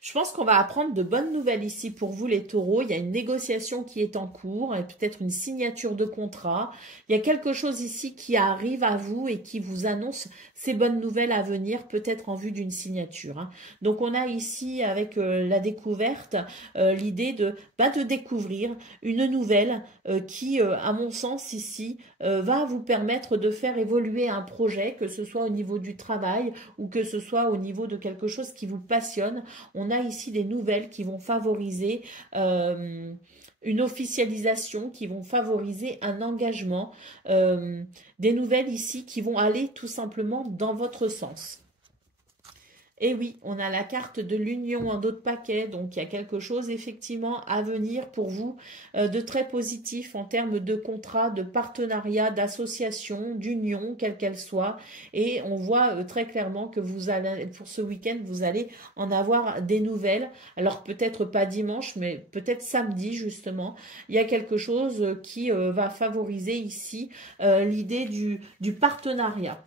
je pense qu'on va apprendre de bonnes nouvelles ici pour vous les taureaux. Il y a une négociation qui est en cours et peut-être une signature de contrat. Il y a quelque chose ici qui arrive à vous et qui vous annonce ces bonnes nouvelles à venir, peut-être en vue d'une signature, hein. Donc on a ici avec la découverte l'idée de découvrir une nouvelle qui, à mon sens ici, va vous permettre de faire évoluer un projet, que ce soit au niveau du travail ou que ce soit au niveau de quelque chose qui vous passionne. On a ici des nouvelles qui vont favoriser une officialisation, qui vont favoriser un engagement, des nouvelles ici qui vont aller tout simplement dans votre sens. Et oui, on a la carte de l'union en d'autres paquets, donc il y a quelque chose effectivement à venir pour vous de très positif en termes de contrat, de partenariat, d'association, d'union, quelle qu'elle soit. Et on voit très clairement que vous allez, pour ce week-end, vous allez en avoir des nouvelles. Alors peut-être pas dimanche, mais peut-être samedi justement. Il y a quelque chose qui va favoriser ici l'idée du partenariat.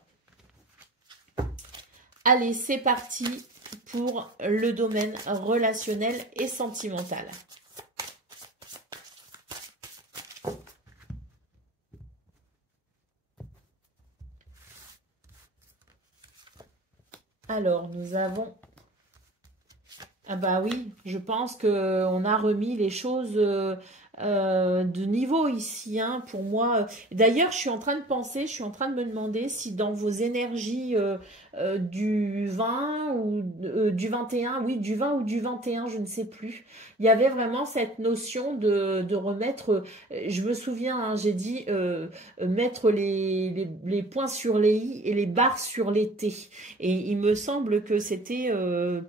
Allez, c'est parti pour le domaine relationnel et sentimental. Alors, nous avons... Ah bah oui, je pense qu'on a remis les choses de niveau ici, hein, pour moi. D'ailleurs, je suis en train de penser, je suis en train de me demander si dans vos énergies du 20 ou du 21, oui, du 20 ou du 21, je ne sais plus, il y avait vraiment cette notion de remettre, je me souviens, hein, j'ai dit mettre les points sur les i et les barres sur les t. Et il me semble que c'était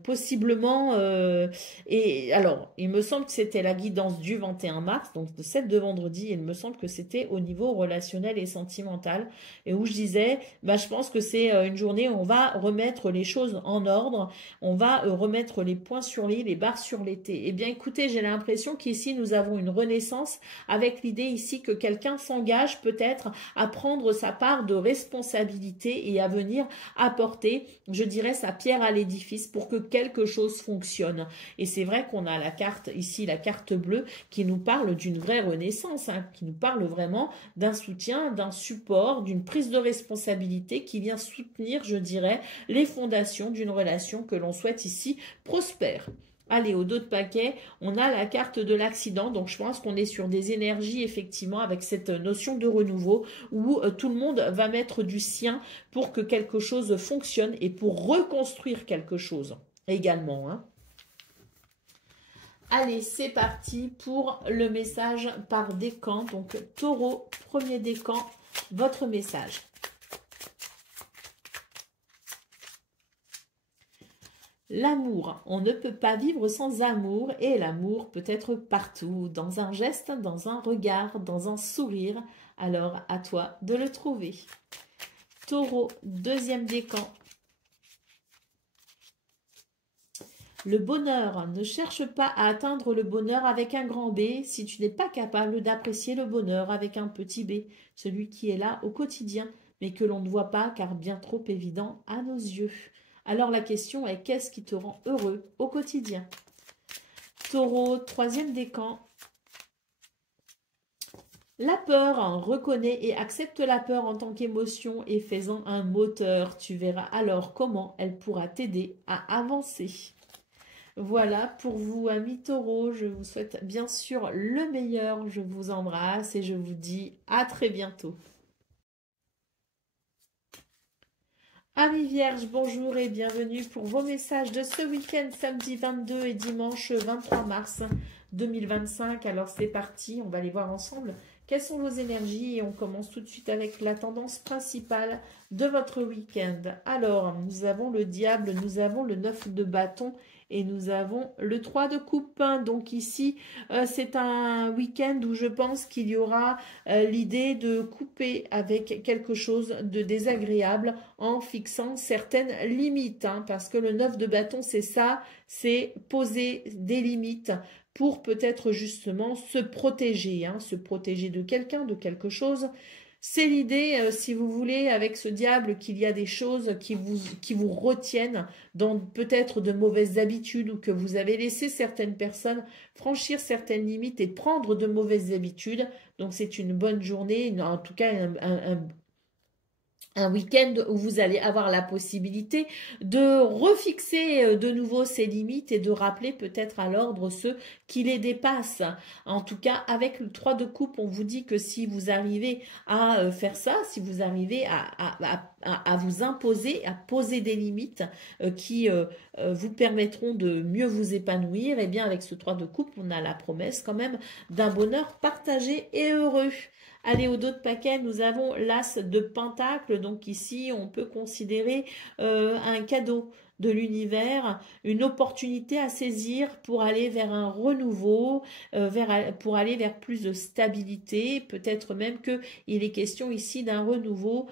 possiblement... et alors, il me semble que c'était la guidance du 21 mars, donc de cette de vendredi, et il me semble que c'était au niveau relationnel et sentimental, et où je disais, bah, je pense que c'est une journée où on va remettre les choses en ordre, on va remettre les points sur les i, les barres sur les t. Eh bien, écoutez, j'ai l'impression qu'ici, nous avons une renaissance avec l'idée ici que quelqu'un s'engage peut-être à prendre sa part de responsabilité et à venir apporter, je dirais, sa pierre à l'édifice pour que quelque chose fonctionne. Et c'est vrai qu'on a la carte ici, la carte bleue, qui nous parle d'une vraie renaissance, hein, qui nous parle vraiment d'un soutien, d'un support, d'une prise de responsabilité qui vient soutenir, je dirais, les fondations d'une relation que l'on souhaite ici prospère. Allez, au dos de paquet, on a la carte de l'accident. Donc, je pense qu'on est sur des énergies, effectivement, avec cette notion de renouveau où tout le monde va mettre du sien pour que quelque chose fonctionne et pour reconstruire quelque chose également, hein. Allez, c'est parti pour le message par décan. Donc, taureau, premier décan, votre message. L'amour, on ne peut pas vivre sans amour et l'amour peut être partout, dans un geste, dans un regard, dans un sourire. Alors, à toi de le trouver. Taureau, deuxième décan. Le bonheur, ne cherche pas à atteindre le bonheur avec un grand B si tu n'es pas capable d'apprécier le bonheur avec un petit b, celui qui est là au quotidien, mais que l'on ne voit pas car bien trop évident à nos yeux. Alors la question est, qu'est-ce qui te rend heureux au quotidien? Taureau, troisième décan. La peur, hein, reconnais et accepte la peur en tant qu'émotion et fais-en un moteur. Tu verras alors comment elle pourra t'aider à avancer. Voilà pour vous, amis taureaux. Je vous souhaite bien sûr le meilleur. Je vous embrasse et je vous dis à très bientôt. Amis vierges, bonjour et bienvenue pour vos messages de ce week-end, samedi 22 et dimanche 23 mars 2025. Alors c'est parti, on va les voir ensemble. Quelles sont vos énergies? Et on commence tout de suite avec la tendance principale de votre week-end. Alors, nous avons le diable, nous avons le 9 de bâton et nous avons le 3 de coupe. Donc ici, c'est un week-end où je pense qu'il y aura l'idée de couper avec quelque chose de désagréable en fixant certaines limites. Parce que le 9 de bâton, c'est ça, c'est poser des limites pour peut-être justement se protéger de quelqu'un, de quelque chose. C'est l'idée, si vous voulez, avec ce diable, qu'il y a des choses qui vous retiennent dans peut-être de mauvaises habitudes ou que vous avez laissé certaines personnes franchir certaines limites et prendre de mauvaises habitudes. Donc c'est une bonne journée, en tout cas un week-end où vous allez avoir la possibilité de refixer de nouveau ces limites et de rappeler peut-être à l'ordre ceux qui les dépassent. En tout cas, avec le 3 de coupe, on vous dit que si vous arrivez à faire ça, si vous arrivez à vous imposer, à poser des limites qui vous permettront de mieux vous épanouir, et bien avec ce 3 de coupe, on a la promesse quand même d'un bonheur partagé et heureux. Allez, au dos de paquet, nous avons l'as de pentacle. Donc ici, on peut considérer un cadeau de l'univers, une opportunité à saisir pour aller vers un renouveau, pour aller vers plus de stabilité. Peut-être même qu'il est question ici d'un renouveau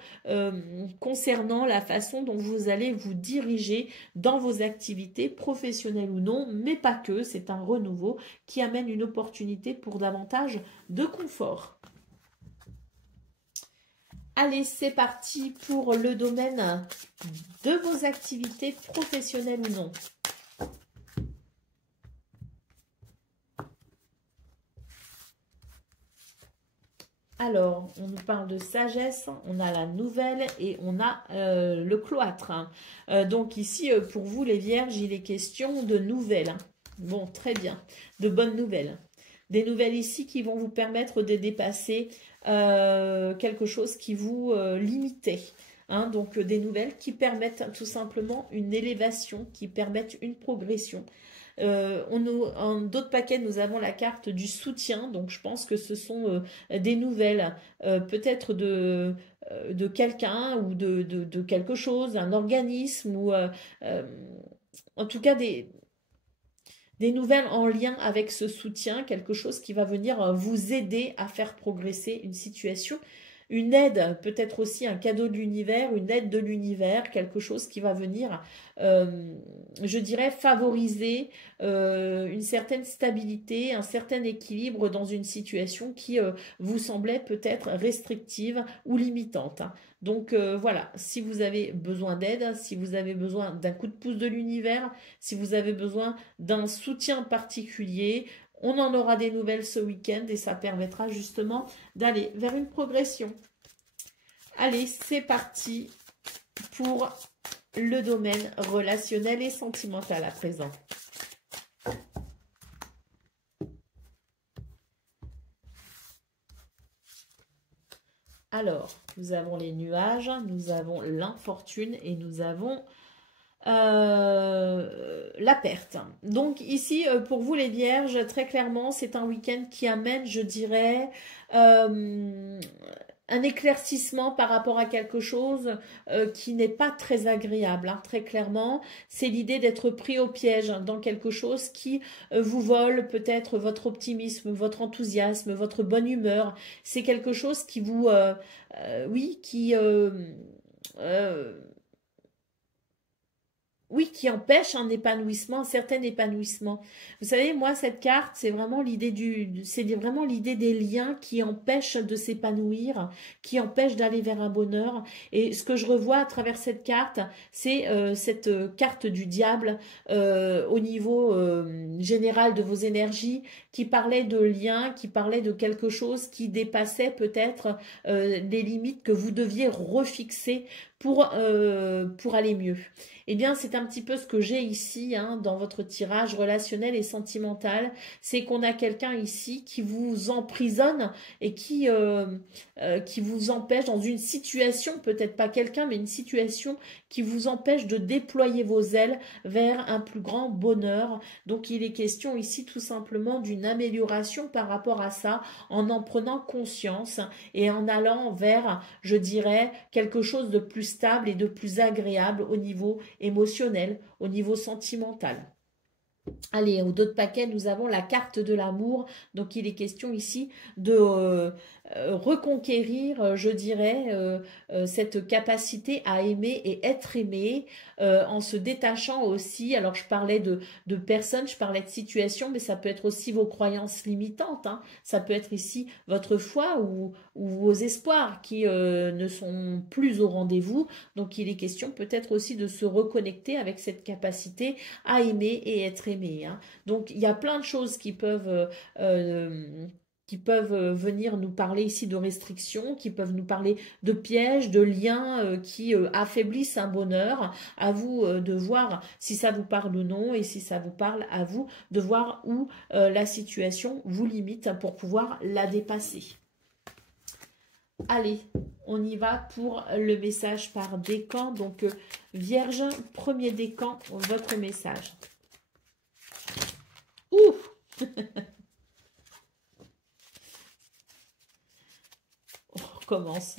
concernant la façon dont vous allez vous diriger dans vos activités professionnelles ou non, mais pas que. C'est un renouveau qui amène une opportunité pour davantage de confort. Allez, c'est parti pour le domaine de vos activités professionnelles ou non. Alors, on nous parle de sagesse, on a la nouvelle et on a le cloître. Donc ici, pour vous les vierges, il est question de nouvelles. Bon, très bien, de bonnes nouvelles. Des nouvelles ici qui vont vous permettre de dépasser quelque chose qui vous limitait. Donc des nouvelles qui permettent tout simplement une élévation, qui permettent une progression. En d'autres paquets, nous avons la carte du soutien. Donc je pense que ce sont des nouvelles, peut-être de quelqu'un ou de quelque chose, un organisme ou en tout cas des nouvelles en lien avec ce soutien, quelque chose qui va venir vous aider à faire progresser une situation, une aide, peut-être aussi un cadeau de l'univers, une aide de l'univers, quelque chose qui va venir, je dirais, favoriser une certaine stabilité, un certain équilibre dans une situation qui vous semblait peut-être restrictive ou limitante. Donc voilà, si vous avez besoin d'aide, si vous avez besoin d'un coup de pouce de l'univers, si vous avez besoin d'un soutien particulier, on en aura des nouvelles ce week-end et ça permettra justement d'aller vers une progression. Allez, c'est parti pour le domaine relationnel et sentimental à présent. Alors, nous avons les nuages, nous avons l'infortune et nous avons la perte. Donc ici, pour vous les vierges, très clairement, c'est un week-end qui amène, je dirais, un éclaircissement par rapport à quelque chose qui n'est pas très agréable. Très clairement, c'est l'idée d'être pris au piège dans quelque chose qui vous vole peut-être votre optimisme, votre enthousiasme, votre bonne humeur. C'est quelque chose qui vous... qui empêche un épanouissement, un certain épanouissement. Vous savez, moi, cette carte, c'est vraiment l'idée des liens qui empêchent de s'épanouir, qui empêchent d'aller vers un bonheur. Et ce que je revois à travers cette carte, c'est cette carte du diable au niveau général de vos énergies, qui parlait de liens, qui parlait de quelque chose qui dépassait peut-être les limites que vous deviez refixer pour aller mieux. Eh bien, c'est un petit peu ce que j'ai ici hein, dans votre tirage relationnel et sentimental. C'est qu'on a quelqu'un ici qui vous emprisonne et qui vous empêche dans une situation, peut-être pas quelqu'un, mais une situation qui vous empêche de déployer vos ailes vers un plus grand bonheur. Donc, il est question ici tout simplement d'une amélioration par rapport à ça, en prenant conscience et en allant vers, je dirais, quelque chose de plus stable et de plus agréable au niveau émotionnel, au niveau sentimental. Allez, au dos de paquet, nous avons la carte de l'amour. Donc, il est question ici de reconquérir, je dirais, cette capacité à aimer et être aimé en se détachant aussi. Alors, je parlais de personnes, je parlais de situations, mais ça peut être aussi vos croyances limitantes. Hein. Ça peut être ici votre foi ou vos espoirs qui ne sont plus au rendez-vous. Donc, il est question peut-être aussi de se reconnecter avec cette capacité à aimer et être aimé. Hein. Donc, il y a plein de choses qui peuvent venir nous parler ici de restrictions, qui peuvent nous parler de pièges, de liens qui affaiblissent un bonheur. À vous de voir si ça vous parle ou non, et si ça vous parle, à vous de voir où la situation vous limite pour pouvoir la dépasser. Allez, on y va pour le message par décan. Donc, Vierge, premier décan, votre message. Ouh On recommence.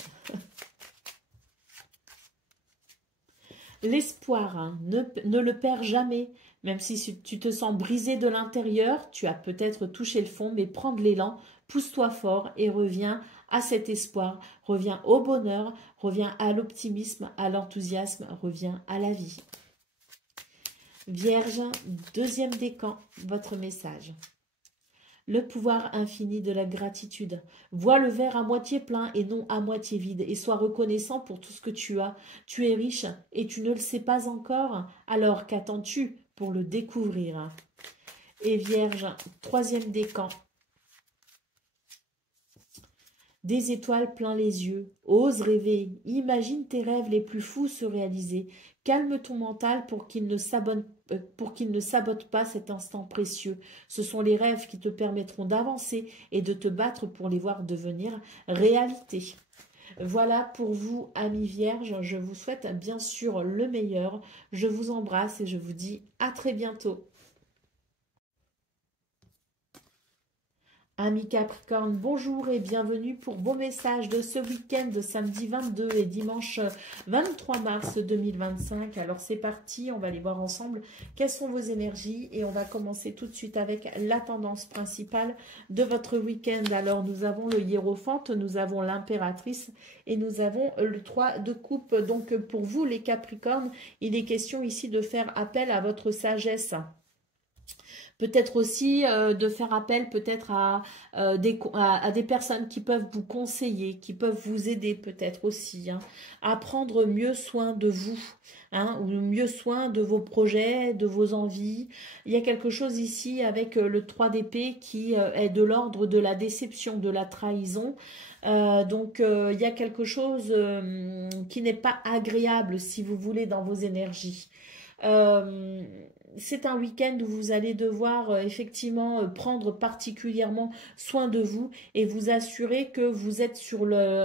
L'espoir, hein, ne le perds jamais. Même si tu te sens brisé de l'intérieur, tu as peut-être touché le fond, mais prends de l'élan, pousse-toi fort et reviens à cet espoir, reviens au bonheur, reviens à l'optimisme, à l'enthousiasme, reviens à la vie. Vierge, deuxième décan, votre message. Le pouvoir infini de la gratitude. Vois le verre à moitié plein et non à moitié vide et sois reconnaissant pour tout ce que tu as. Tu es riche et tu ne le sais pas encore. Alors qu'attends-tu pour le découvrir? Et Vierge, troisième décan. Des étoiles plein les yeux. Ose rêver. Imagine tes rêves les plus fous se réaliser. Calme ton mental pour qu'il ne sabote pas cet instant précieux. Ce sont les rêves qui te permettront d'avancer et de te battre pour les voir devenir réalité. Voilà pour vous, amis vierges. Je vous souhaite bien sûr le meilleur. Je vous embrasse et je vous dis à très bientôt. Amis Capricorne, bonjour et bienvenue pour vos messages de ce week-end de samedi 22 et dimanche 23 mars 2025. Alors c'est parti, on va aller voir ensemble quelles sont vos énergies et on va commencer tout de suite avec la tendance principale de votre week-end. Alors nous avons le hiérophante, nous avons l'impératrice et nous avons le 3 de coupe. Donc pour vous les Capricornes, il est question ici de faire appel à votre sagesse. Peut-être aussi de faire appel peut-être à des personnes qui peuvent vous conseiller, qui peuvent vous aider peut-être aussi hein, à prendre mieux soin de vous, hein, ou mieux soin de vos projets, de vos envies. Il y a quelque chose ici avec le 3 d'épée qui est de l'ordre de la déception, de la trahison. Donc il y a quelque chose qui n'est pas agréable si vous voulez dans vos énergies. C'est un week-end où vous allez devoir effectivement prendre particulièrement soin de vous et vous assurer que vous êtes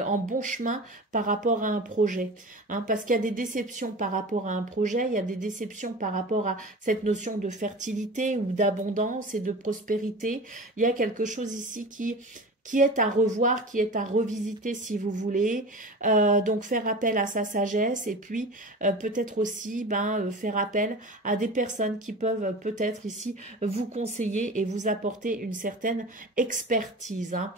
en bon chemin par rapport à un projet. Hein, parce qu'il y a des déceptions par rapport à un projet, il y a des déceptions par rapport à cette notion de fertilité ou d'abondance et de prospérité. Il y a quelque chose ici qui est à revoir, qui est à revisiter si vous voulez. Donc faire appel à sa sagesse et puis peut-être aussi faire appel à des personnes qui peuvent peut-être ici vous conseiller et vous apporter une certaine expertise. Hein.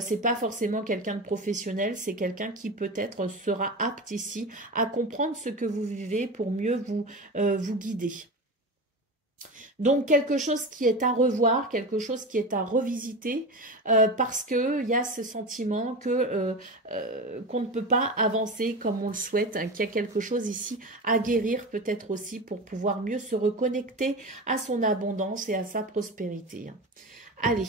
C'est pas forcément quelqu'un de professionnel, c'est quelqu'un qui peut-être sera apte ici à comprendre ce que vous vivez pour mieux vous guider. Donc quelque chose qui est à revoir, quelque chose qui est à revisiter, parce qu'il y a ce sentiment qu'on ne peut pas avancer comme on le souhaite, hein, qu'il y a quelque chose ici à guérir peut-être aussi pour pouvoir mieux se reconnecter à son abondance et à sa prospérité. Allez,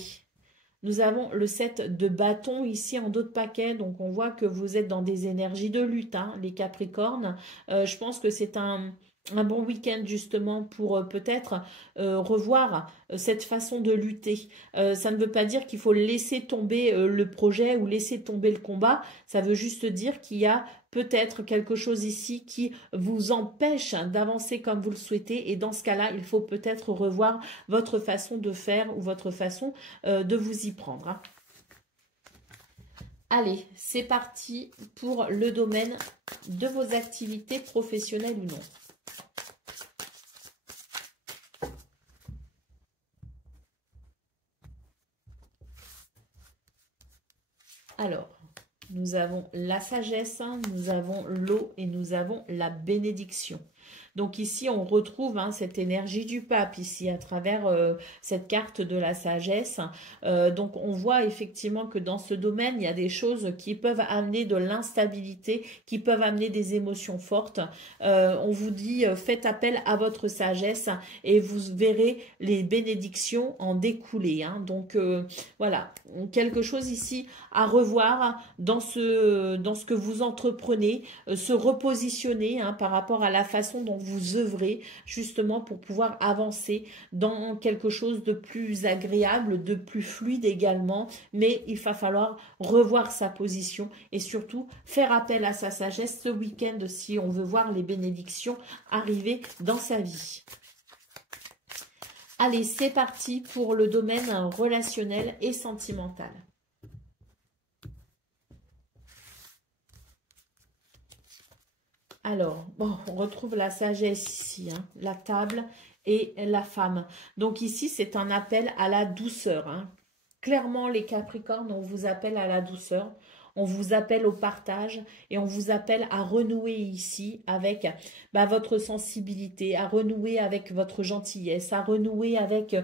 Nous avons le 7 de bâton ici en dos de paquet. Donc, on voit que vous êtes dans des énergies de lutte, hein, les Capricornes. Je pense que c'est un bon week-end justement pour peut-être revoir cette façon de lutter. Ça ne veut pas dire qu'il faut laisser tomber le projet ou laisser tomber le combat. Ça veut juste dire qu'il y a peut-être quelque chose ici qui vous empêche d'avancer comme vous le souhaitez. Et dans ce cas-là, il faut peut-être revoir votre façon de faire ou votre façon de vous y prendre, hein. Allez, c'est parti pour le domaine de vos activités professionnelles ou non. Alors, nous avons la sagesse, nous avons l'eau et nous avons la bénédiction. Donc ici, on retrouve cette énergie du pape ici à travers cette carte de la sagesse. Donc on voit effectivement que dans ce domaine, il y a des choses qui peuvent amener de l'instabilité, qui peuvent amener des émotions fortes. On vous dit, faites appel à votre sagesse et vous verrez les bénédictions en découler, hein. Donc voilà, quelque chose ici à revoir dans ce que vous entreprenez, se repositionner, hein, par rapport à la façon dont vous œuvrez justement pour pouvoir avancer dans quelque chose de plus agréable, de plus fluide également, mais il va falloir revoir sa position et surtout faire appel à sa sagesse ce week-end si on veut voir les bénédictions arriver dans sa vie. Allez, c'est parti pour le domaine relationnel et sentimental. Alors, bon, on retrouve la sagesse ici, hein, la table et la femme. Donc ici, c'est un appel à la douceur, hein. Clairement, les Capricornes, on vous appelle à la douceur, on vous appelle au partage et on vous appelle à renouer ici avec votre sensibilité, à renouer avec votre gentillesse, à renouer avec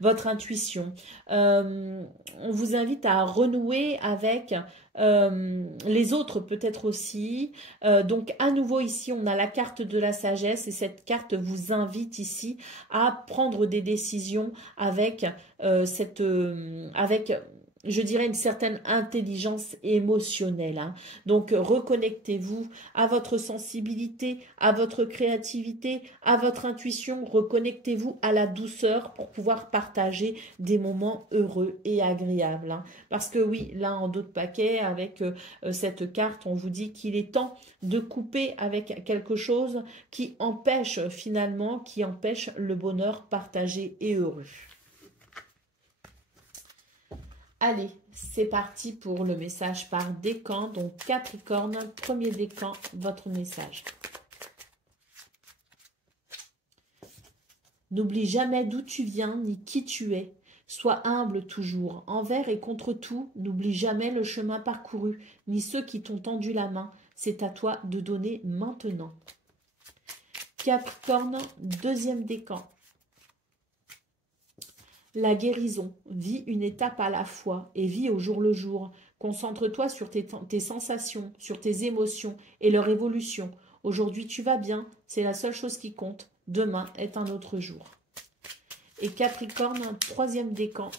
votre intuition. On vous invite à renouer avec les autres peut-être aussi. Donc à nouveau ici, on a la carte de la sagesse et cette carte vous invite ici à prendre des décisions avec je dirais, une certaine intelligence émotionnelle, hein. Donc, reconnectez-vous à votre sensibilité, à votre créativité, à votre intuition. Reconnectez-vous à la douceur pour pouvoir partager des moments heureux et agréables, hein. Parce que oui, là, en dos de paquet, avec cette carte, on vous dit qu'il est temps de couper avec quelque chose qui empêche finalement, qui empêche le bonheur partagé et heureux. Allez, c'est parti pour le message par décan. Donc Capricorne, premier décan, votre message. N'oublie jamais d'où tu viens ni qui tu es. Sois humble toujours, envers et contre tout. N'oublie jamais le chemin parcouru, ni ceux qui t'ont tendu la main. C'est à toi de donner maintenant. Capricorne, deuxième décan. La guérison, vis une étape à la fois et vis au jour le jour. Concentre-toi sur tes sensations, sur tes émotions et leur évolution. Aujourd'hui, tu vas bien, c'est la seule chose qui compte. Demain est un autre jour. Et Capricorne, troisième décan.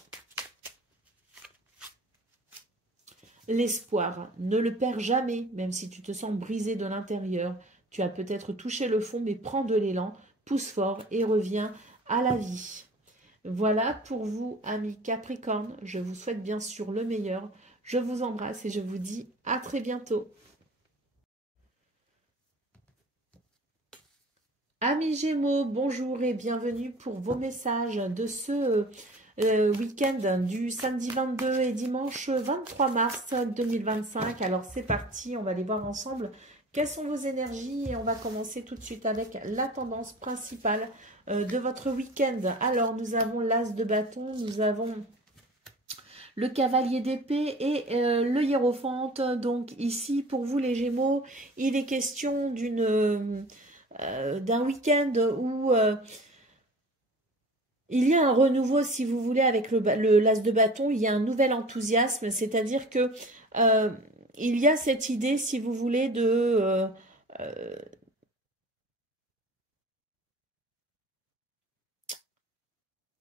L'espoir, ne le perds jamais, même si tu te sens brisé de l'intérieur. Tu as peut-être touché le fond, mais prends de l'élan, pousse fort et reviens à la vie. Voilà pour vous, amis Capricorne. Je vous souhaite bien sûr le meilleur. Je vous embrasse et je vous dis à très bientôt. Amis Gémeaux, bonjour et bienvenue pour vos messages de ce week-end du samedi 22 et dimanche 23 mars 2025. Alors c'est parti, on va aller voir ensemble quelles sont vos énergies et on va commencer tout de suite avec la tendance principale de votre week-end. Alors nous avons l'as de bâton, nous avons le cavalier d'épée et le hiérophante. Donc ici pour vous les Gémeaux, il est question d'un week-end où il y a un renouveau, si vous voulez, avec l'as de bâton. Il y a un nouvel enthousiasme, c'est-à-dire que il y a cette idée, si vous voulez, de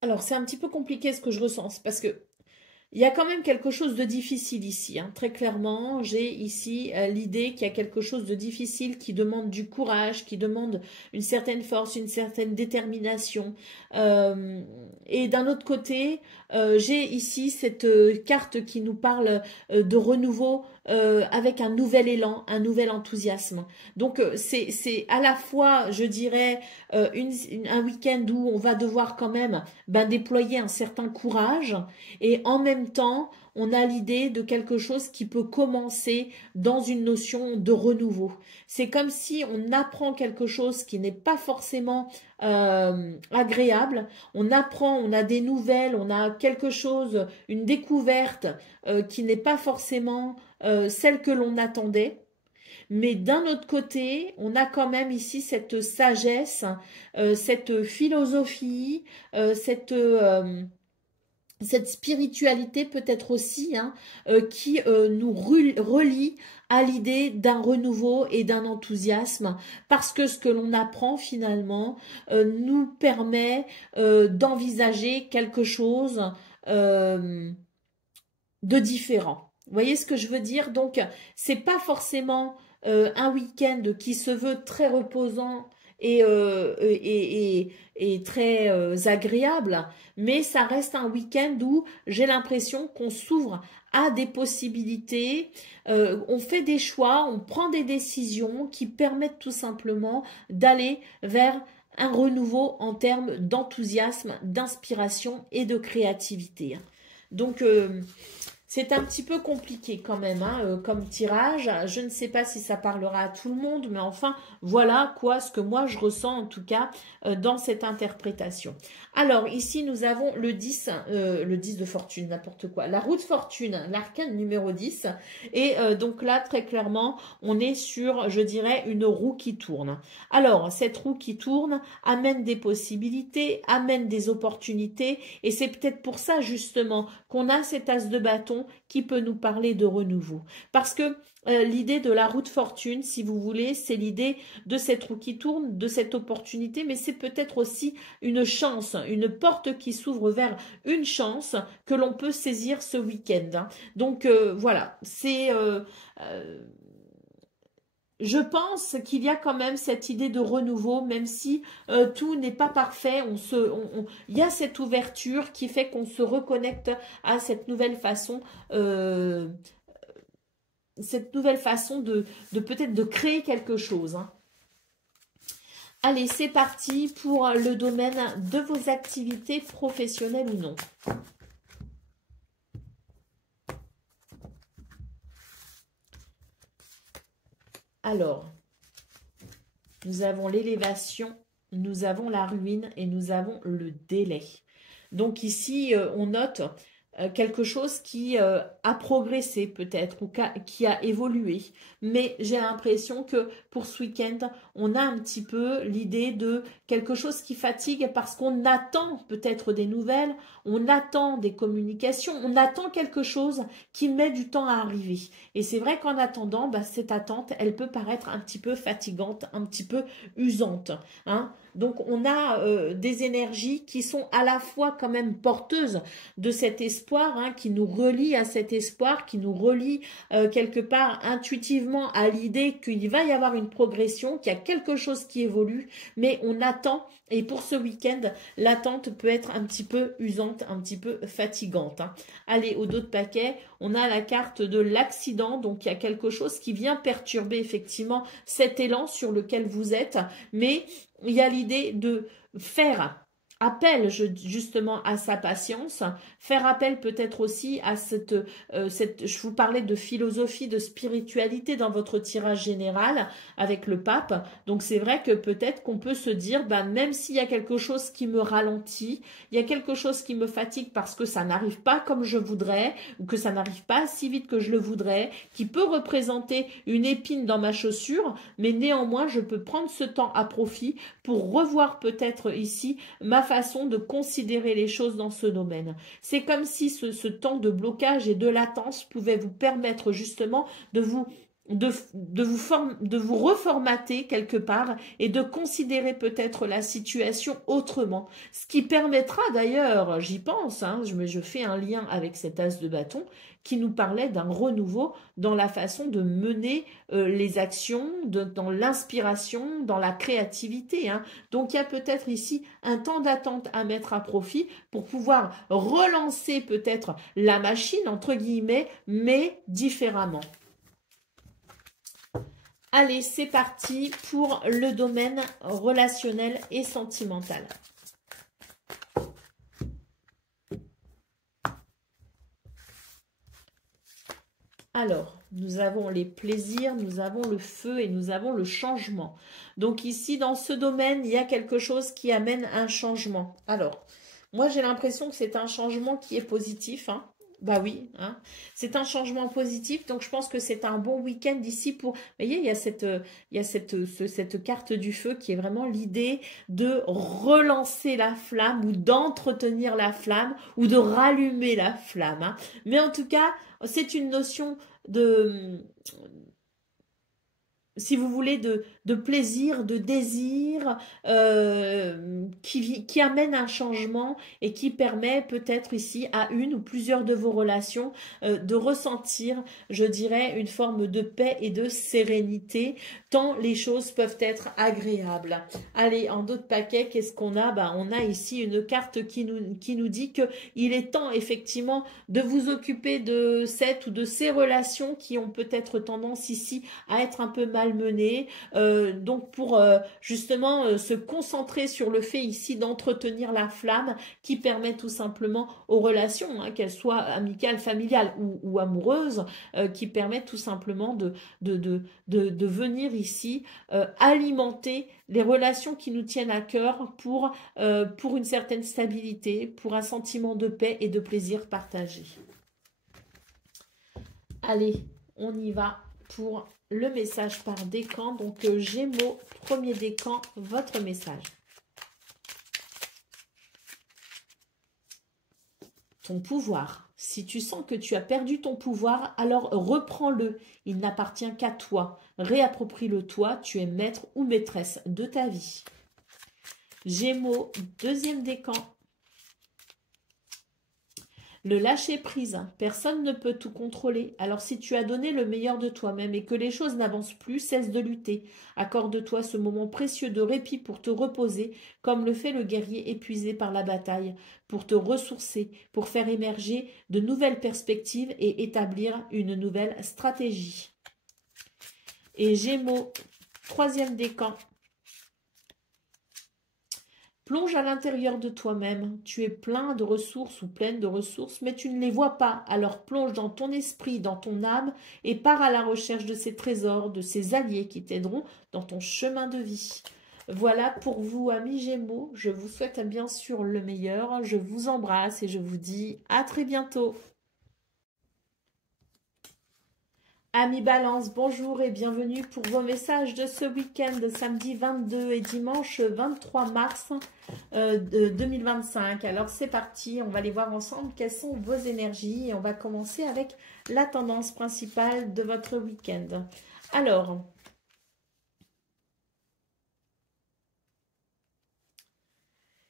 alors c'est un petit peu compliqué ce que je ressens, parce que il y a quand même quelque chose de difficile ici, hein. Très clairement, j'ai ici l'idée qu'il y a quelque chose de difficile qui demande du courage, qui demande une certaine force, une certaine détermination. Et d'un autre côté, j'ai ici cette carte qui nous parle de renouveau avec un nouvel élan, un nouvel enthousiasme. Donc c'est à la fois, je dirais, un week-end où on va devoir quand même déployer un certain courage, et en même temps, on a l'idée de quelque chose qui peut commencer dans une notion de renouveau. C'est comme si on apprend quelque chose qui n'est pas forcément agréable. On apprend, on a des nouvelles, on a quelque chose, une découverte qui n'est pas forcément celle que l'on attendait. Mais d'un autre côté, on a quand même ici cette sagesse, cette philosophie, cette spiritualité peut-être aussi, hein, qui nous relie à l'idée d'un renouveau et d'un enthousiasme, parce que ce que l'on apprend finalement nous permet d'envisager quelque chose de différent. Vous voyez ce que je veux dire? Donc, c'est pas forcément un week-end qui se veut très reposant et très agréable, mais ça reste un week-end où j'ai l'impression qu'on s'ouvre à des possibilités, on fait des choix, on prend des décisions qui permettent tout simplement d'aller vers un renouveau en termes d'enthousiasme, d'inspiration et de créativité. Donc, c'est un petit peu compliqué quand même, hein, comme tirage. Je ne sais pas si ça parlera à tout le monde, mais enfin, voilà quoi ce que moi je ressens en tout cas dans cette interprétation. Alors, ici, nous avons le 10 de fortune, n'importe quoi. La roue de fortune, l'arcane numéro 10. Et donc là, très clairement, on est sur, je dirais, une roue qui tourne. Alors, cette roue qui tourne amène des possibilités, amène des opportunités. Et c'est peut-être pour ça, justement, qu'on a cet as de bâton qui peut nous parler de renouveau. Parce que l'idée de la roue de fortune, si vous voulez, c'est l'idée de cette roue qui tourne, de cette opportunité, mais c'est peut-être aussi une chance, une porte qui s'ouvre vers une chance que l'on peut saisir ce week-end. Donc voilà, c'est... je pense qu'il y a quand même cette idée de renouveau, même si tout n'est pas parfait. Il y a cette ouverture qui fait qu'on se reconnecte à cette nouvelle façon de peut-être de créer quelque chose, hein. Allez, c'est parti pour le domaine de vos activités professionnelles ou non. Alors, nous avons l'élévation, nous avons la ruine et nous avons le délai. Donc ici, on note quelque chose qui a progressé peut-être ou qui a évolué. Mais j'ai l'impression que pour ce week-end, on a un petit peu l'idée de quelque chose qui fatigue parce qu'on attend peut-être des nouvelles, on attend des communications, on attend quelque chose qui met du temps à arriver. Et c'est vrai qu'en attendant, cette attente, elle peut paraître un petit peu fatigante, un petit peu usante, hein. Donc, on a des énergies qui sont à la fois quand même porteuses de cet espoir, hein, qui nous relie à cet espoir, qui nous relie quelque part intuitivement à l'idée qu'il va y avoir une progression, qu'il y a quelque chose qui évolue, mais on attend. Et pour ce week-end, l'attente peut être un petit peu usante, un petit peu fatigante, hein. Allez, au dos de paquet, on a la carte de l'accident. Donc, il y a quelque chose qui vient perturber effectivement cet élan sur lequel vous êtes, mais il y a l'idée de faire appel justement à sa patience, faire appel peut-être aussi à je vous parlais de philosophie, de spiritualité dans votre tirage général avec le pape. Donc c'est vrai que peut-être qu'on peut se dire, même s'il y a quelque chose qui me ralentit, il y a quelque chose qui me fatigue parce que ça n'arrive pas comme je voudrais ou que ça n'arrive pas si vite que je le voudrais, qui peut représenter une épine dans ma chaussure, mais néanmoins je peux prendre ce temps à profit pour revoir peut-être ici ma façon de considérer les choses dans ce domaine. C'est comme si ce temps de blocage et de latence pouvait vous permettre justement de vous de vous reformater quelque part et de considérer peut-être la situation autrement. Ce qui permettra d'ailleurs, j'y pense, hein, je fais un lien avec cet as de bâton qui nous parlait d'un renouveau dans la façon de mener les actions, dans l'inspiration, dans la créativité. Hein. Donc il y a peut-être ici un temps d'attente à mettre à profit pour pouvoir relancer peut-être la machine, entre guillemets, mais différemment. Allez, c'est parti pour le domaine relationnel et sentimental. Alors, nous avons les plaisirs, nous avons le feu et nous avons le changement. Donc ici, dans ce domaine, il y a quelque chose qui amène un changement. Alors, moi j'ai l'impression que c'est un changement qui est positif, hein. Bah oui, hein. C'est un changement positif, donc je pense que c'est un bon week-end ici pour... Vous voyez, il y a cette carte du feu qui est vraiment l'idée de relancer la flamme ou d'entretenir la flamme ou de rallumer la flamme. Hein. Mais en tout cas, c'est une notion de, si vous voulez, de plaisir, de désir, qui amène un changement et qui permet peut-être ici à une ou plusieurs de vos relations de ressentir, je dirais, une forme de paix et de sérénité, tant les choses peuvent être agréables. Allez, en d'autres paquets, qu'est-ce qu'on a? Ben, on a ici une carte qui nous dit qu'il est temps effectivement de vous occuper de cette ou de ces relations qui ont peut-être tendance ici à être un peu malmenées, donc pour justement se concentrer sur le fait ici d'entretenir la flamme qui permet tout simplement aux relations, hein, qu'elles soient amicales, familiales ou amoureuses, qui permettent tout simplement de venir ici alimenter les relations qui nous tiennent à cœur pour une certaine stabilité, pour un sentiment de paix et de plaisir partagé. Allez, on y va pour le message par décan. Donc, Gémeaux, premier décan, votre message. Ton pouvoir. Si tu sens que tu as perdu ton pouvoir, alors reprends-le. Il n'appartient qu'à toi. Réapproprie-le toi. Tu es maître ou maîtresse de ta vie. Gémeaux, deuxième décan. Le lâcher-prise, personne ne peut tout contrôler. Alors si tu as donné le meilleur de toi-même et que les choses n'avancent plus, cesse de lutter. Accorde-toi ce moment précieux de répit pour te reposer, comme le fait le guerrier épuisé par la bataille, pour te ressourcer, pour faire émerger de nouvelles perspectives et établir une nouvelle stratégie. Et Gémeaux, troisième décan. Plonge à l'intérieur de toi-même, tu es plein de ressources ou pleine de ressources, mais tu ne les vois pas. Alors plonge dans ton esprit, dans ton âme, et pars à la recherche de ces trésors, de ces alliés qui t'aideront dans ton chemin de vie. Voilà pour vous, amis Gémeaux. Je vous souhaite bien sûr le meilleur. Je vous embrasse et je vous dis à très bientôt. Amis Balance, bonjour et bienvenue pour vos messages de ce week-end, samedi 22 et dimanche 23 mars 2025. Alors c'est parti, on va aller voir ensemble quelles sont vos énergies et on va commencer avec la tendance principale de votre week-end. Alors,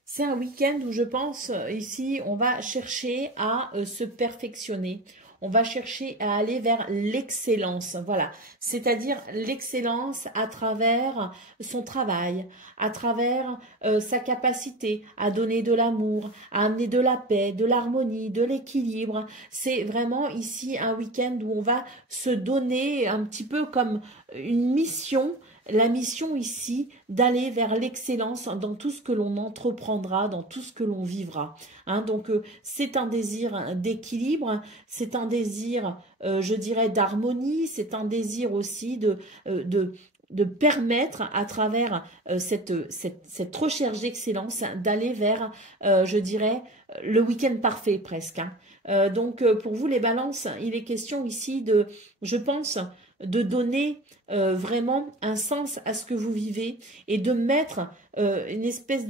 c'est un week-end où je pense ici on va chercher à se perfectionner. On va chercher à aller vers l'excellence, voilà. C'est-à-dire l'excellence à travers son travail, à travers sa capacité à donner de l'amour, à amener de la paix, de l'harmonie, de l'équilibre. C'est vraiment ici un week-end où on va se donner un petit peu comme une mission. La mission ici d'aller vers l'excellence dans tout ce que l'on entreprendra, dans tout ce que l'on vivra. Hein, donc c'est un désir d'équilibre, c'est un désir, je dirais, d'harmonie, c'est un désir aussi de permettre à travers cette recherche d'excellence d'aller vers, je dirais, le week-end parfait presque. Hein. Donc pour vous les balances, il est question ici de, je pense, de donner vraiment un sens à ce que vous vivez et de mettre une espèce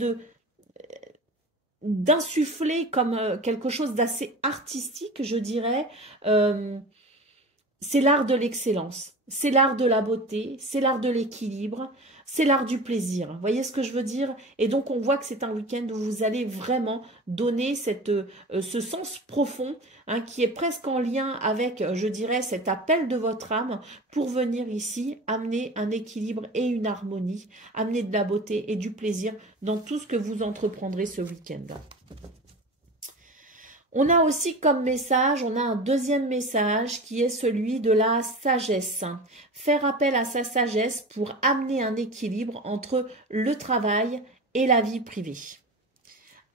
d'insuffler comme quelque chose d'assez artistique, je dirais, c'est l'art de l'excellence, c'est l'art de la beauté, c'est l'art de l'équilibre, c'est l'art du plaisir. Vous voyez ce que je veux dire? Et donc, on voit que c'est un week-end où vous allez vraiment donner ce sens profond, hein, qui est presque en lien avec, je dirais, cet appel de votre âme pour venir ici amener un équilibre et une harmonie, amener de la beauté et du plaisir dans tout ce que vous entreprendrez ce week-end. On a aussi comme message, on a un deuxième message qui est celui de la sagesse. Faire appel à sa sagesse pour amener un équilibre entre le travail et la vie privée.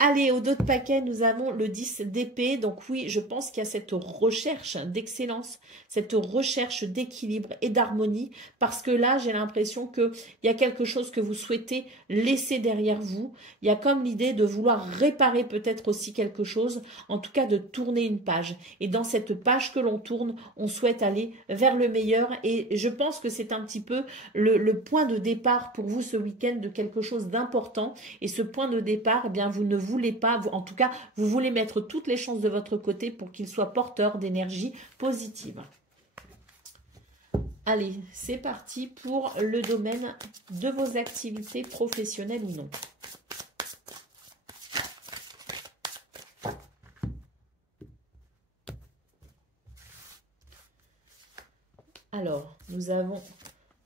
Allez, au dos de paquet, nous avons le 10 d'épée. Donc oui, je pense qu'il y a cette recherche d'excellence, cette recherche d'équilibre et d'harmonie. Parce que là, j'ai l'impression qu'il y a quelque chose que vous souhaitez laisser derrière vous. Il y a comme l'idée de vouloir réparer peut-être aussi quelque chose. En tout cas, de tourner une page. Et dans cette page que l'on tourne, on souhaite aller vers le meilleur. Et je pense que c'est un petit peu le point de départ pour vous ce week-end de quelque chose d'important. Et ce point de départ, eh bien, vous ne voulez pas, en tout cas, vous voulez mettre toutes les chances de votre côté pour qu'il soit porteur d'énergie positive. Allez, c'est parti pour le domaine de vos activités professionnelles ou non. Alors, nous avons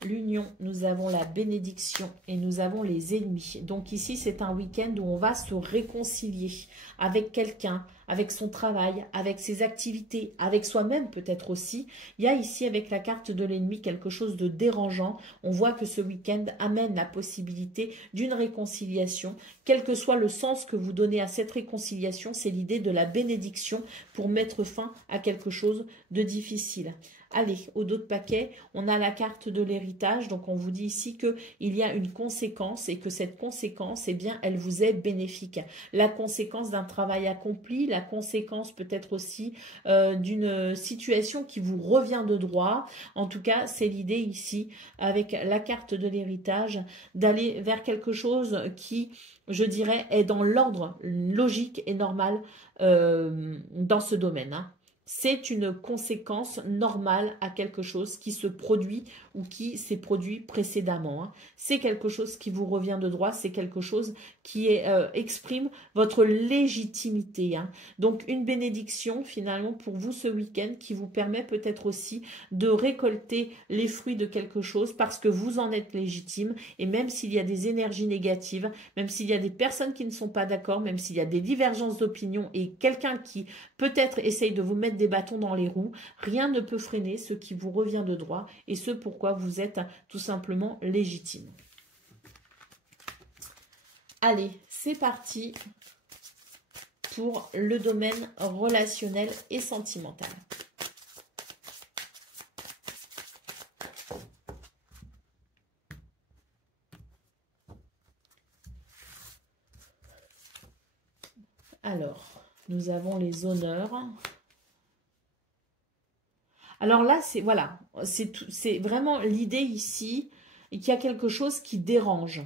l'union, nous avons la bénédiction et nous avons les ennemis. Donc ici, c'est un week-end où on va se réconcilier avec quelqu'un, avec son travail, avec ses activités, avec soi-même peut-être aussi. Il y a ici avec la carte de l'ennemi quelque chose de dérangeant. On voit que ce week-end amène la possibilité d'une réconciliation. Quel que soit le sens que vous donnez à cette réconciliation, c'est l'idée de la bénédiction pour mettre fin à quelque chose de difficile. Allez, au dos de paquet, on a la carte de l'héritage. Donc, on vous dit ici qu'il y a une conséquence et que cette conséquence, eh bien, elle vous est bénéfique. La conséquence d'un travail accompli, la conséquence peut-être aussi d'une situation qui vous revient de droit. En tout cas, c'est l'idée ici, avec la carte de l'héritage, d'aller vers quelque chose qui, je dirais, est dans l'ordre logique et normal dans ce domaine, hein. C'est une conséquence normale à quelque chose qui se produit ou qui s'est produit précédemment, hein. C'est quelque chose qui vous revient de droit, c'est quelque chose qui exprime votre légitimité, hein. Donc une bénédiction finalement pour vous ce week-end qui vous permet peut-être aussi de récolter les fruits de quelque chose parce que vous en êtes légitime. Et même s'il y a des énergies négatives, même s'il y a des personnes qui ne sont pas d'accord, même s'il y a des divergences d'opinion et quelqu'un qui peut-être essaye de vous mettre des bâtons dans les roues, rien ne peut freiner ce qui vous revient de droit et ce pourquoi vous êtes tout simplement légitime. Allez, c'est parti pour le domaine relationnel et sentimental. Alors, nous avons les honneurs. Alors là, c'est voilà, c'est vraiment l'idée ici qu'il y a quelque chose qui dérange.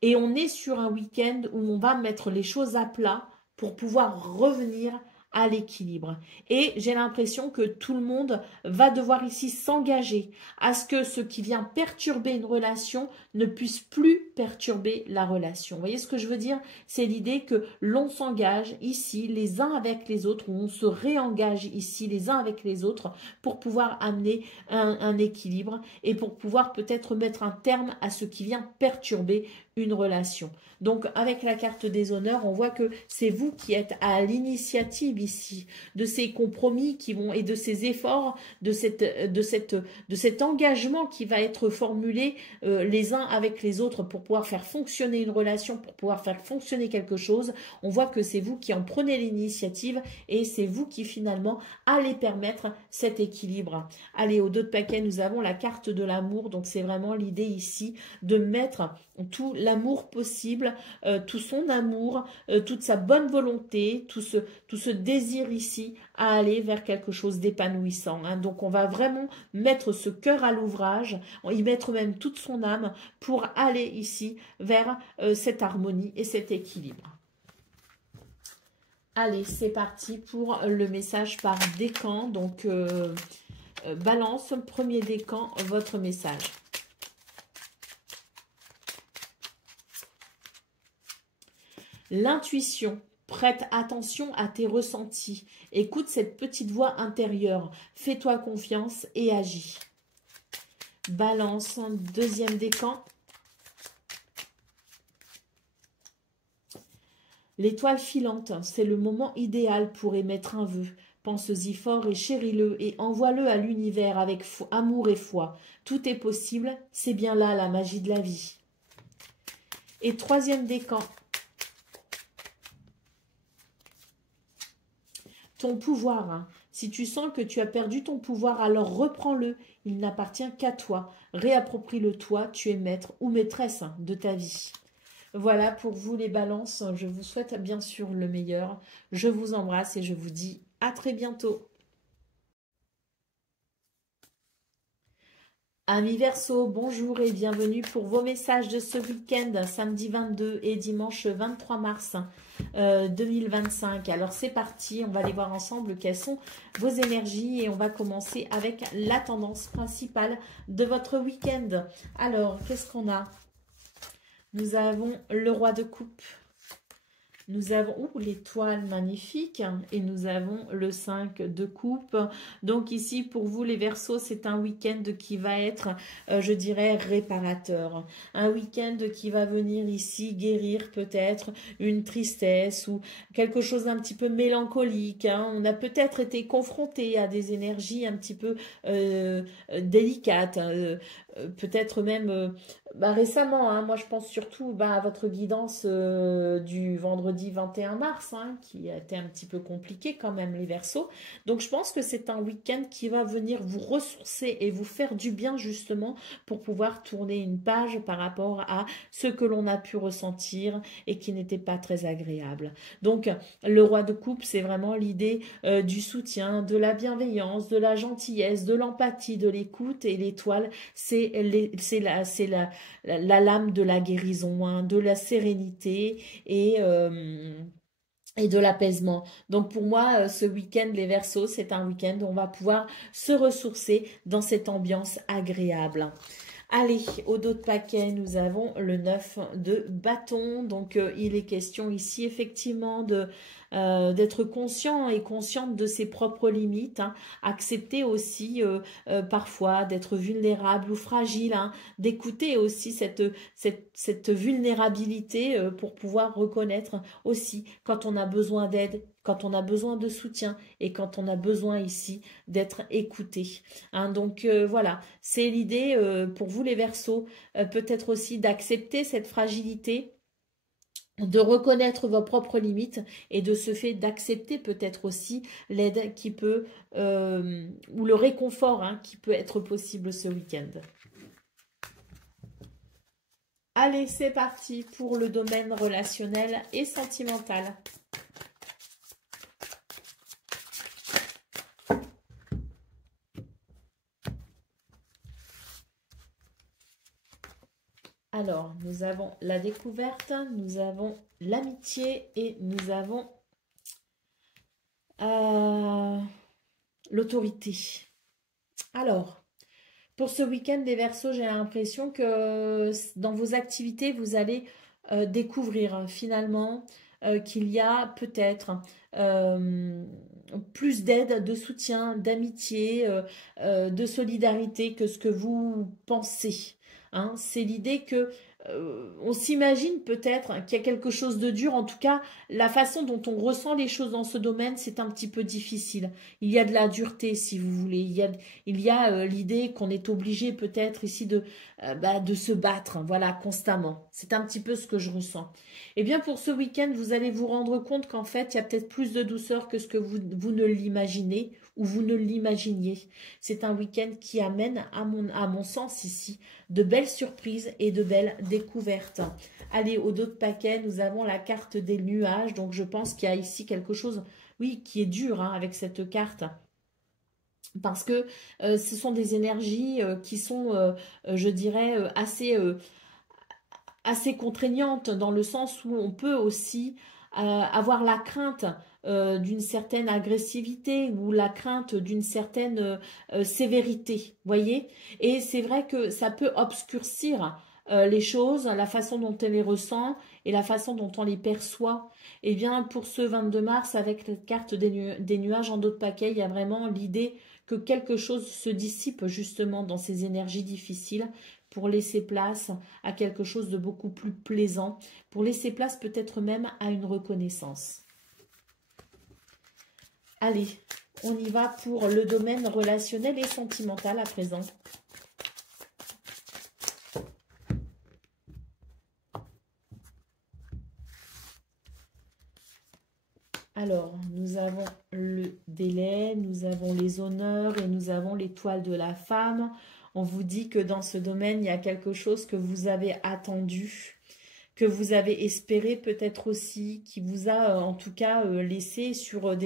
Et on est sur un week-end où on va mettre les choses à plat pour pouvoir revenir à l'équilibre. Et j'ai l'impression que tout le monde va devoir ici s'engager à ce que ce qui vient perturber une relation ne puisse plus perturber la relation. Vous voyez ce que je veux dire? C'est l'idée que l'on s'engage ici les uns avec les autres, ou on se réengage ici les uns avec les autres pour pouvoir amener un équilibre et pour pouvoir peut-être mettre un terme à ce qui vient perturber une relation. Donc avec la carte des honneurs, on voit que c'est vous qui êtes à l'initiative ici de ces compromis qui vont et de ces efforts, de cet engagement qui va être formulé les uns avec les autres pour pouvoir faire fonctionner une relation, pour pouvoir faire fonctionner quelque chose. On voit que c'est vous qui en prenez l'initiative et c'est vous qui finalement allez permettre cet équilibre. Allez, au dos de paquet, nous avons la carte de l'amour. Donc c'est vraiment l'idée ici de mettre tout l'amour possible, tout son amour, toute sa bonne volonté, tout ce désir ici à aller vers quelque chose d'épanouissant, hein. Donc on va vraiment mettre ce cœur à l'ouvrage, y mettre même toute son âme pour aller ici vers cette harmonie et cet équilibre. Allez, c'est parti pour le message par décan. Donc Balance, premier décan, votre message. L'intuition. Prête attention à tes ressentis. Écoute cette petite voix intérieure. Fais-toi confiance et agis. Balance, deuxième décan. L'étoile filante, c'est le moment idéal pour émettre un vœu. Pense-y fort et chéris-le et envoie-le à l'univers avec amour et foi. Tout est possible, c'est bien là la magie de la vie. Et troisième décan. Ton pouvoir. Hein. Si tu sens que tu as perdu ton pouvoir, alors reprends-le. Il n'appartient qu'à toi. Réapproprie-le toi, tu es maître ou maîtresse de ta vie. Voilà pour vous les balances. Je vous souhaite bien sûr le meilleur. Je vous embrasse et je vous dis à très bientôt. Amis Verseau, bonjour et bienvenue pour vos messages de ce week-end, samedi 22 et dimanche 23 mars 2025. Alors c'est parti, on va aller voir ensemble quelles sont vos énergies et on va commencer avec la tendance principale de votre week-end. Alors, qu'est-ce qu'on a? Nous avons le roi de coupe. Nous avons l'étoile magnifique et nous avons le 5 de coupe. Donc ici, pour vous les Verseaux, c'est un week-end qui va être, je dirais, réparateur. Un week-end qui va venir ici guérir peut-être une tristesse ou quelque chose d'un petit peu mélancolique. Hein. On a peut-être été confronté à des énergies un petit peu délicates. Peut-être même récemment, hein, moi je pense surtout à votre guidance du vendredi 21 mars, hein, qui a été un petit peu compliqué quand même les Verseaux. Donc je pense que c'est un week-end qui va venir vous ressourcer et vous faire du bien justement pour pouvoir tourner une page par rapport à ce que l'on a pu ressentir et qui n'était pas très agréable. Donc le roi de coupe, c'est vraiment l'idée du soutien, de la bienveillance, de la gentillesse, de l'empathie, de l'écoute, et l'étoile, c'est la lame de la guérison, hein, de la sérénité et de l'apaisement. Donc pour moi, ce week-end, les Verseaux, c'est un week-end où on va pouvoir se ressourcer dans cette ambiance agréable. Allez, au dos de paquet, nous avons le 9 de bâton. Donc, il est question ici, effectivement, d'être conscient et consciente de ses propres limites. Hein. Accepter aussi, parfois, d'être vulnérable ou fragile. Hein. D'écouter aussi cette vulnérabilité pour pouvoir reconnaître aussi quand on a besoin d'aide, quand on a besoin de soutien et quand on a besoin ici d'être écouté. Hein, donc voilà, c'est l'idée pour vous les Verseaux, peut-être aussi d'accepter cette fragilité, de reconnaître vos propres limites et de ce fait d'accepter peut-être aussi l'aide qui peut, ou le réconfort hein, qui peut être possible ce week-end. Allez, c'est parti pour le domaine relationnel et sentimental. Alors, nous avons la découverte, nous avons l'amitié et nous avons l'autorité. Alors, pour ce week-end des Verseaux, j'ai l'impression que dans vos activités, vous allez découvrir finalement qu'il y a peut-être plus d'aide, de soutien, d'amitié, de solidarité que ce que vous pensez. Hein. C'est l'idée que on s'imagine peut-être qu'il y a quelque chose de dur. En tout cas, la façon dont on ressent les choses dans ce domaine, c'est un petit peu difficile. Il y a de la dureté, si vous voulez. Il y a l'idée qu'on est obligé peut-être ici de se battre, voilà, constamment. C'est un petit peu ce que je ressens. Eh bien, pour ce week-end, vous allez vous rendre compte qu'en fait, il y a peut-être plus de douceur que ce que vous ne l'imaginez ou vous ne l'imaginiez. C'est un week-end qui amène, à mon sens ici, de belles surprises et de belles découvertes. Allez, au dos de paquet, nous avons la carte des nuages. Donc, je pense qu'il y a ici quelque chose, oui, qui est dur hein, avec cette carte. Parce que ce sont des énergies qui sont, je dirais, assez contraignantes dans le sens où on peut aussi avoir la crainte d'une certaine agressivité ou la crainte d'une certaine sévérité, voyez? Et c'est vrai que ça peut obscurcir les choses, la façon dont on les ressent et la façon dont on les perçoit. Eh bien, pour ce 22 mars, avec la carte des nuages en dos de paquet, il y a vraiment l'idée que quelque chose se dissipe justement dans ces énergies difficiles pour laisser place à quelque chose de beaucoup plus plaisant, pour laisser place peut-être même à une reconnaissance. Allez, on y va pour le domaine relationnel et sentimental à présent. Alors, nous avons le délai, nous avons les honneurs et nous avons l'étoile de la femme. On vous dit que dans ce domaine, il y a quelque chose que vous avez attendu, que vous avez espéré peut-être aussi, qui vous a en tout cas laissé sur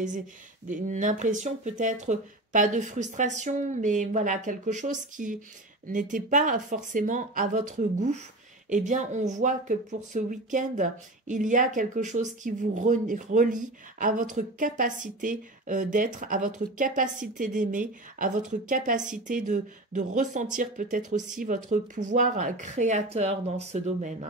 une impression peut-être pas de frustration, mais voilà, quelque chose qui n'était pas forcément à votre goût. Eh bien, on voit que pour ce week-end, il y a quelque chose qui vous relie à votre capacité d'être, à votre capacité d'aimer, à votre capacité de ressentir peut-être aussi votre pouvoir créateur dans ce domaine,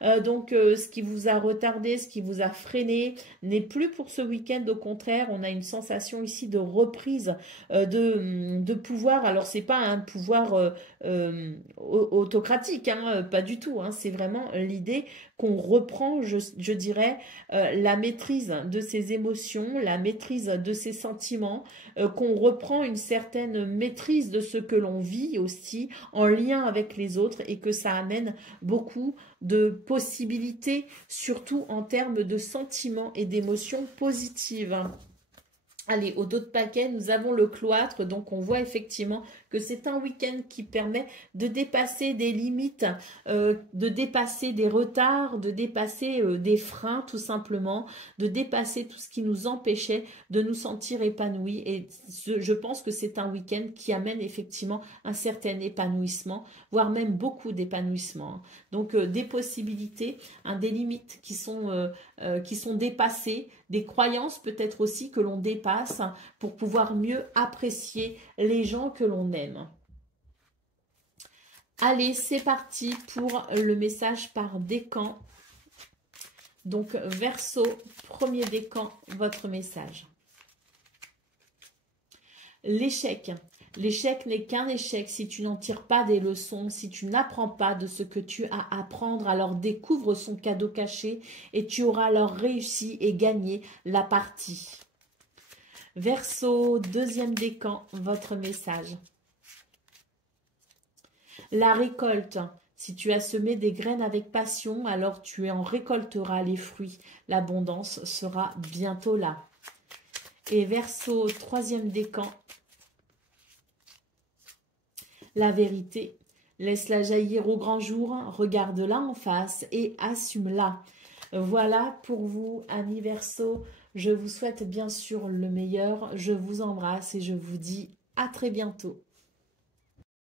hein. Donc, ce qui vous a retardé, ce qui vous a freiné, n'est plus pour ce week-end. Au contraire, on a une sensation ici de reprise, de pouvoir. Alors, c'est pas un pouvoir autocratique, hein, pas du tout, hein. C'est vraiment l'idée qu'on reprend, je dirais, la maîtrise de ses émotions, la maîtrise de ses sentiments, qu'on reprend une certaine maîtrise de ce que l'on vit aussi en lien avec les autres et que ça amène beaucoup de possibilités, surtout en termes de sentiments et d'émotions positives. Allez, au dos de paquet, nous avons le cloître, donc on voit effectivement que c'est un week-end qui permet de dépasser des limites, de dépasser des retards, de dépasser des freins tout simplement, de dépasser tout ce qui nous empêchait de nous sentir épanouis. Et je pense que c'est un week-end qui amène effectivement un certain épanouissement, voire même beaucoup d'épanouissement. Donc des possibilités, des limites qui sont dépassées, des croyances peut-être aussi que l'on dépasse pour pouvoir mieux apprécier les gens que l'on aime. Allez, c'est parti pour le message par décan. Donc, Verseau, premier décan, votre message. L'échec. L'échec n'est qu'un échec si tu n'en tires pas des leçons, si tu n'apprends pas de ce que tu as à apprendre. Alors découvre son cadeau caché et tu auras alors réussi et gagné la partie. Verseau, deuxième décan, votre message. La récolte. Si tu as semé des graines avec passion, alors tu en récolteras les fruits. L'abondance sera bientôt là. Et Verseau, troisième décan. La vérité. Laisse-la jaillir au grand jour, regarde-la en face et assume-la. Voilà pour vous, amis Verseau. Je vous souhaite bien sûr le meilleur. Je vous embrasse et je vous dis à très bientôt.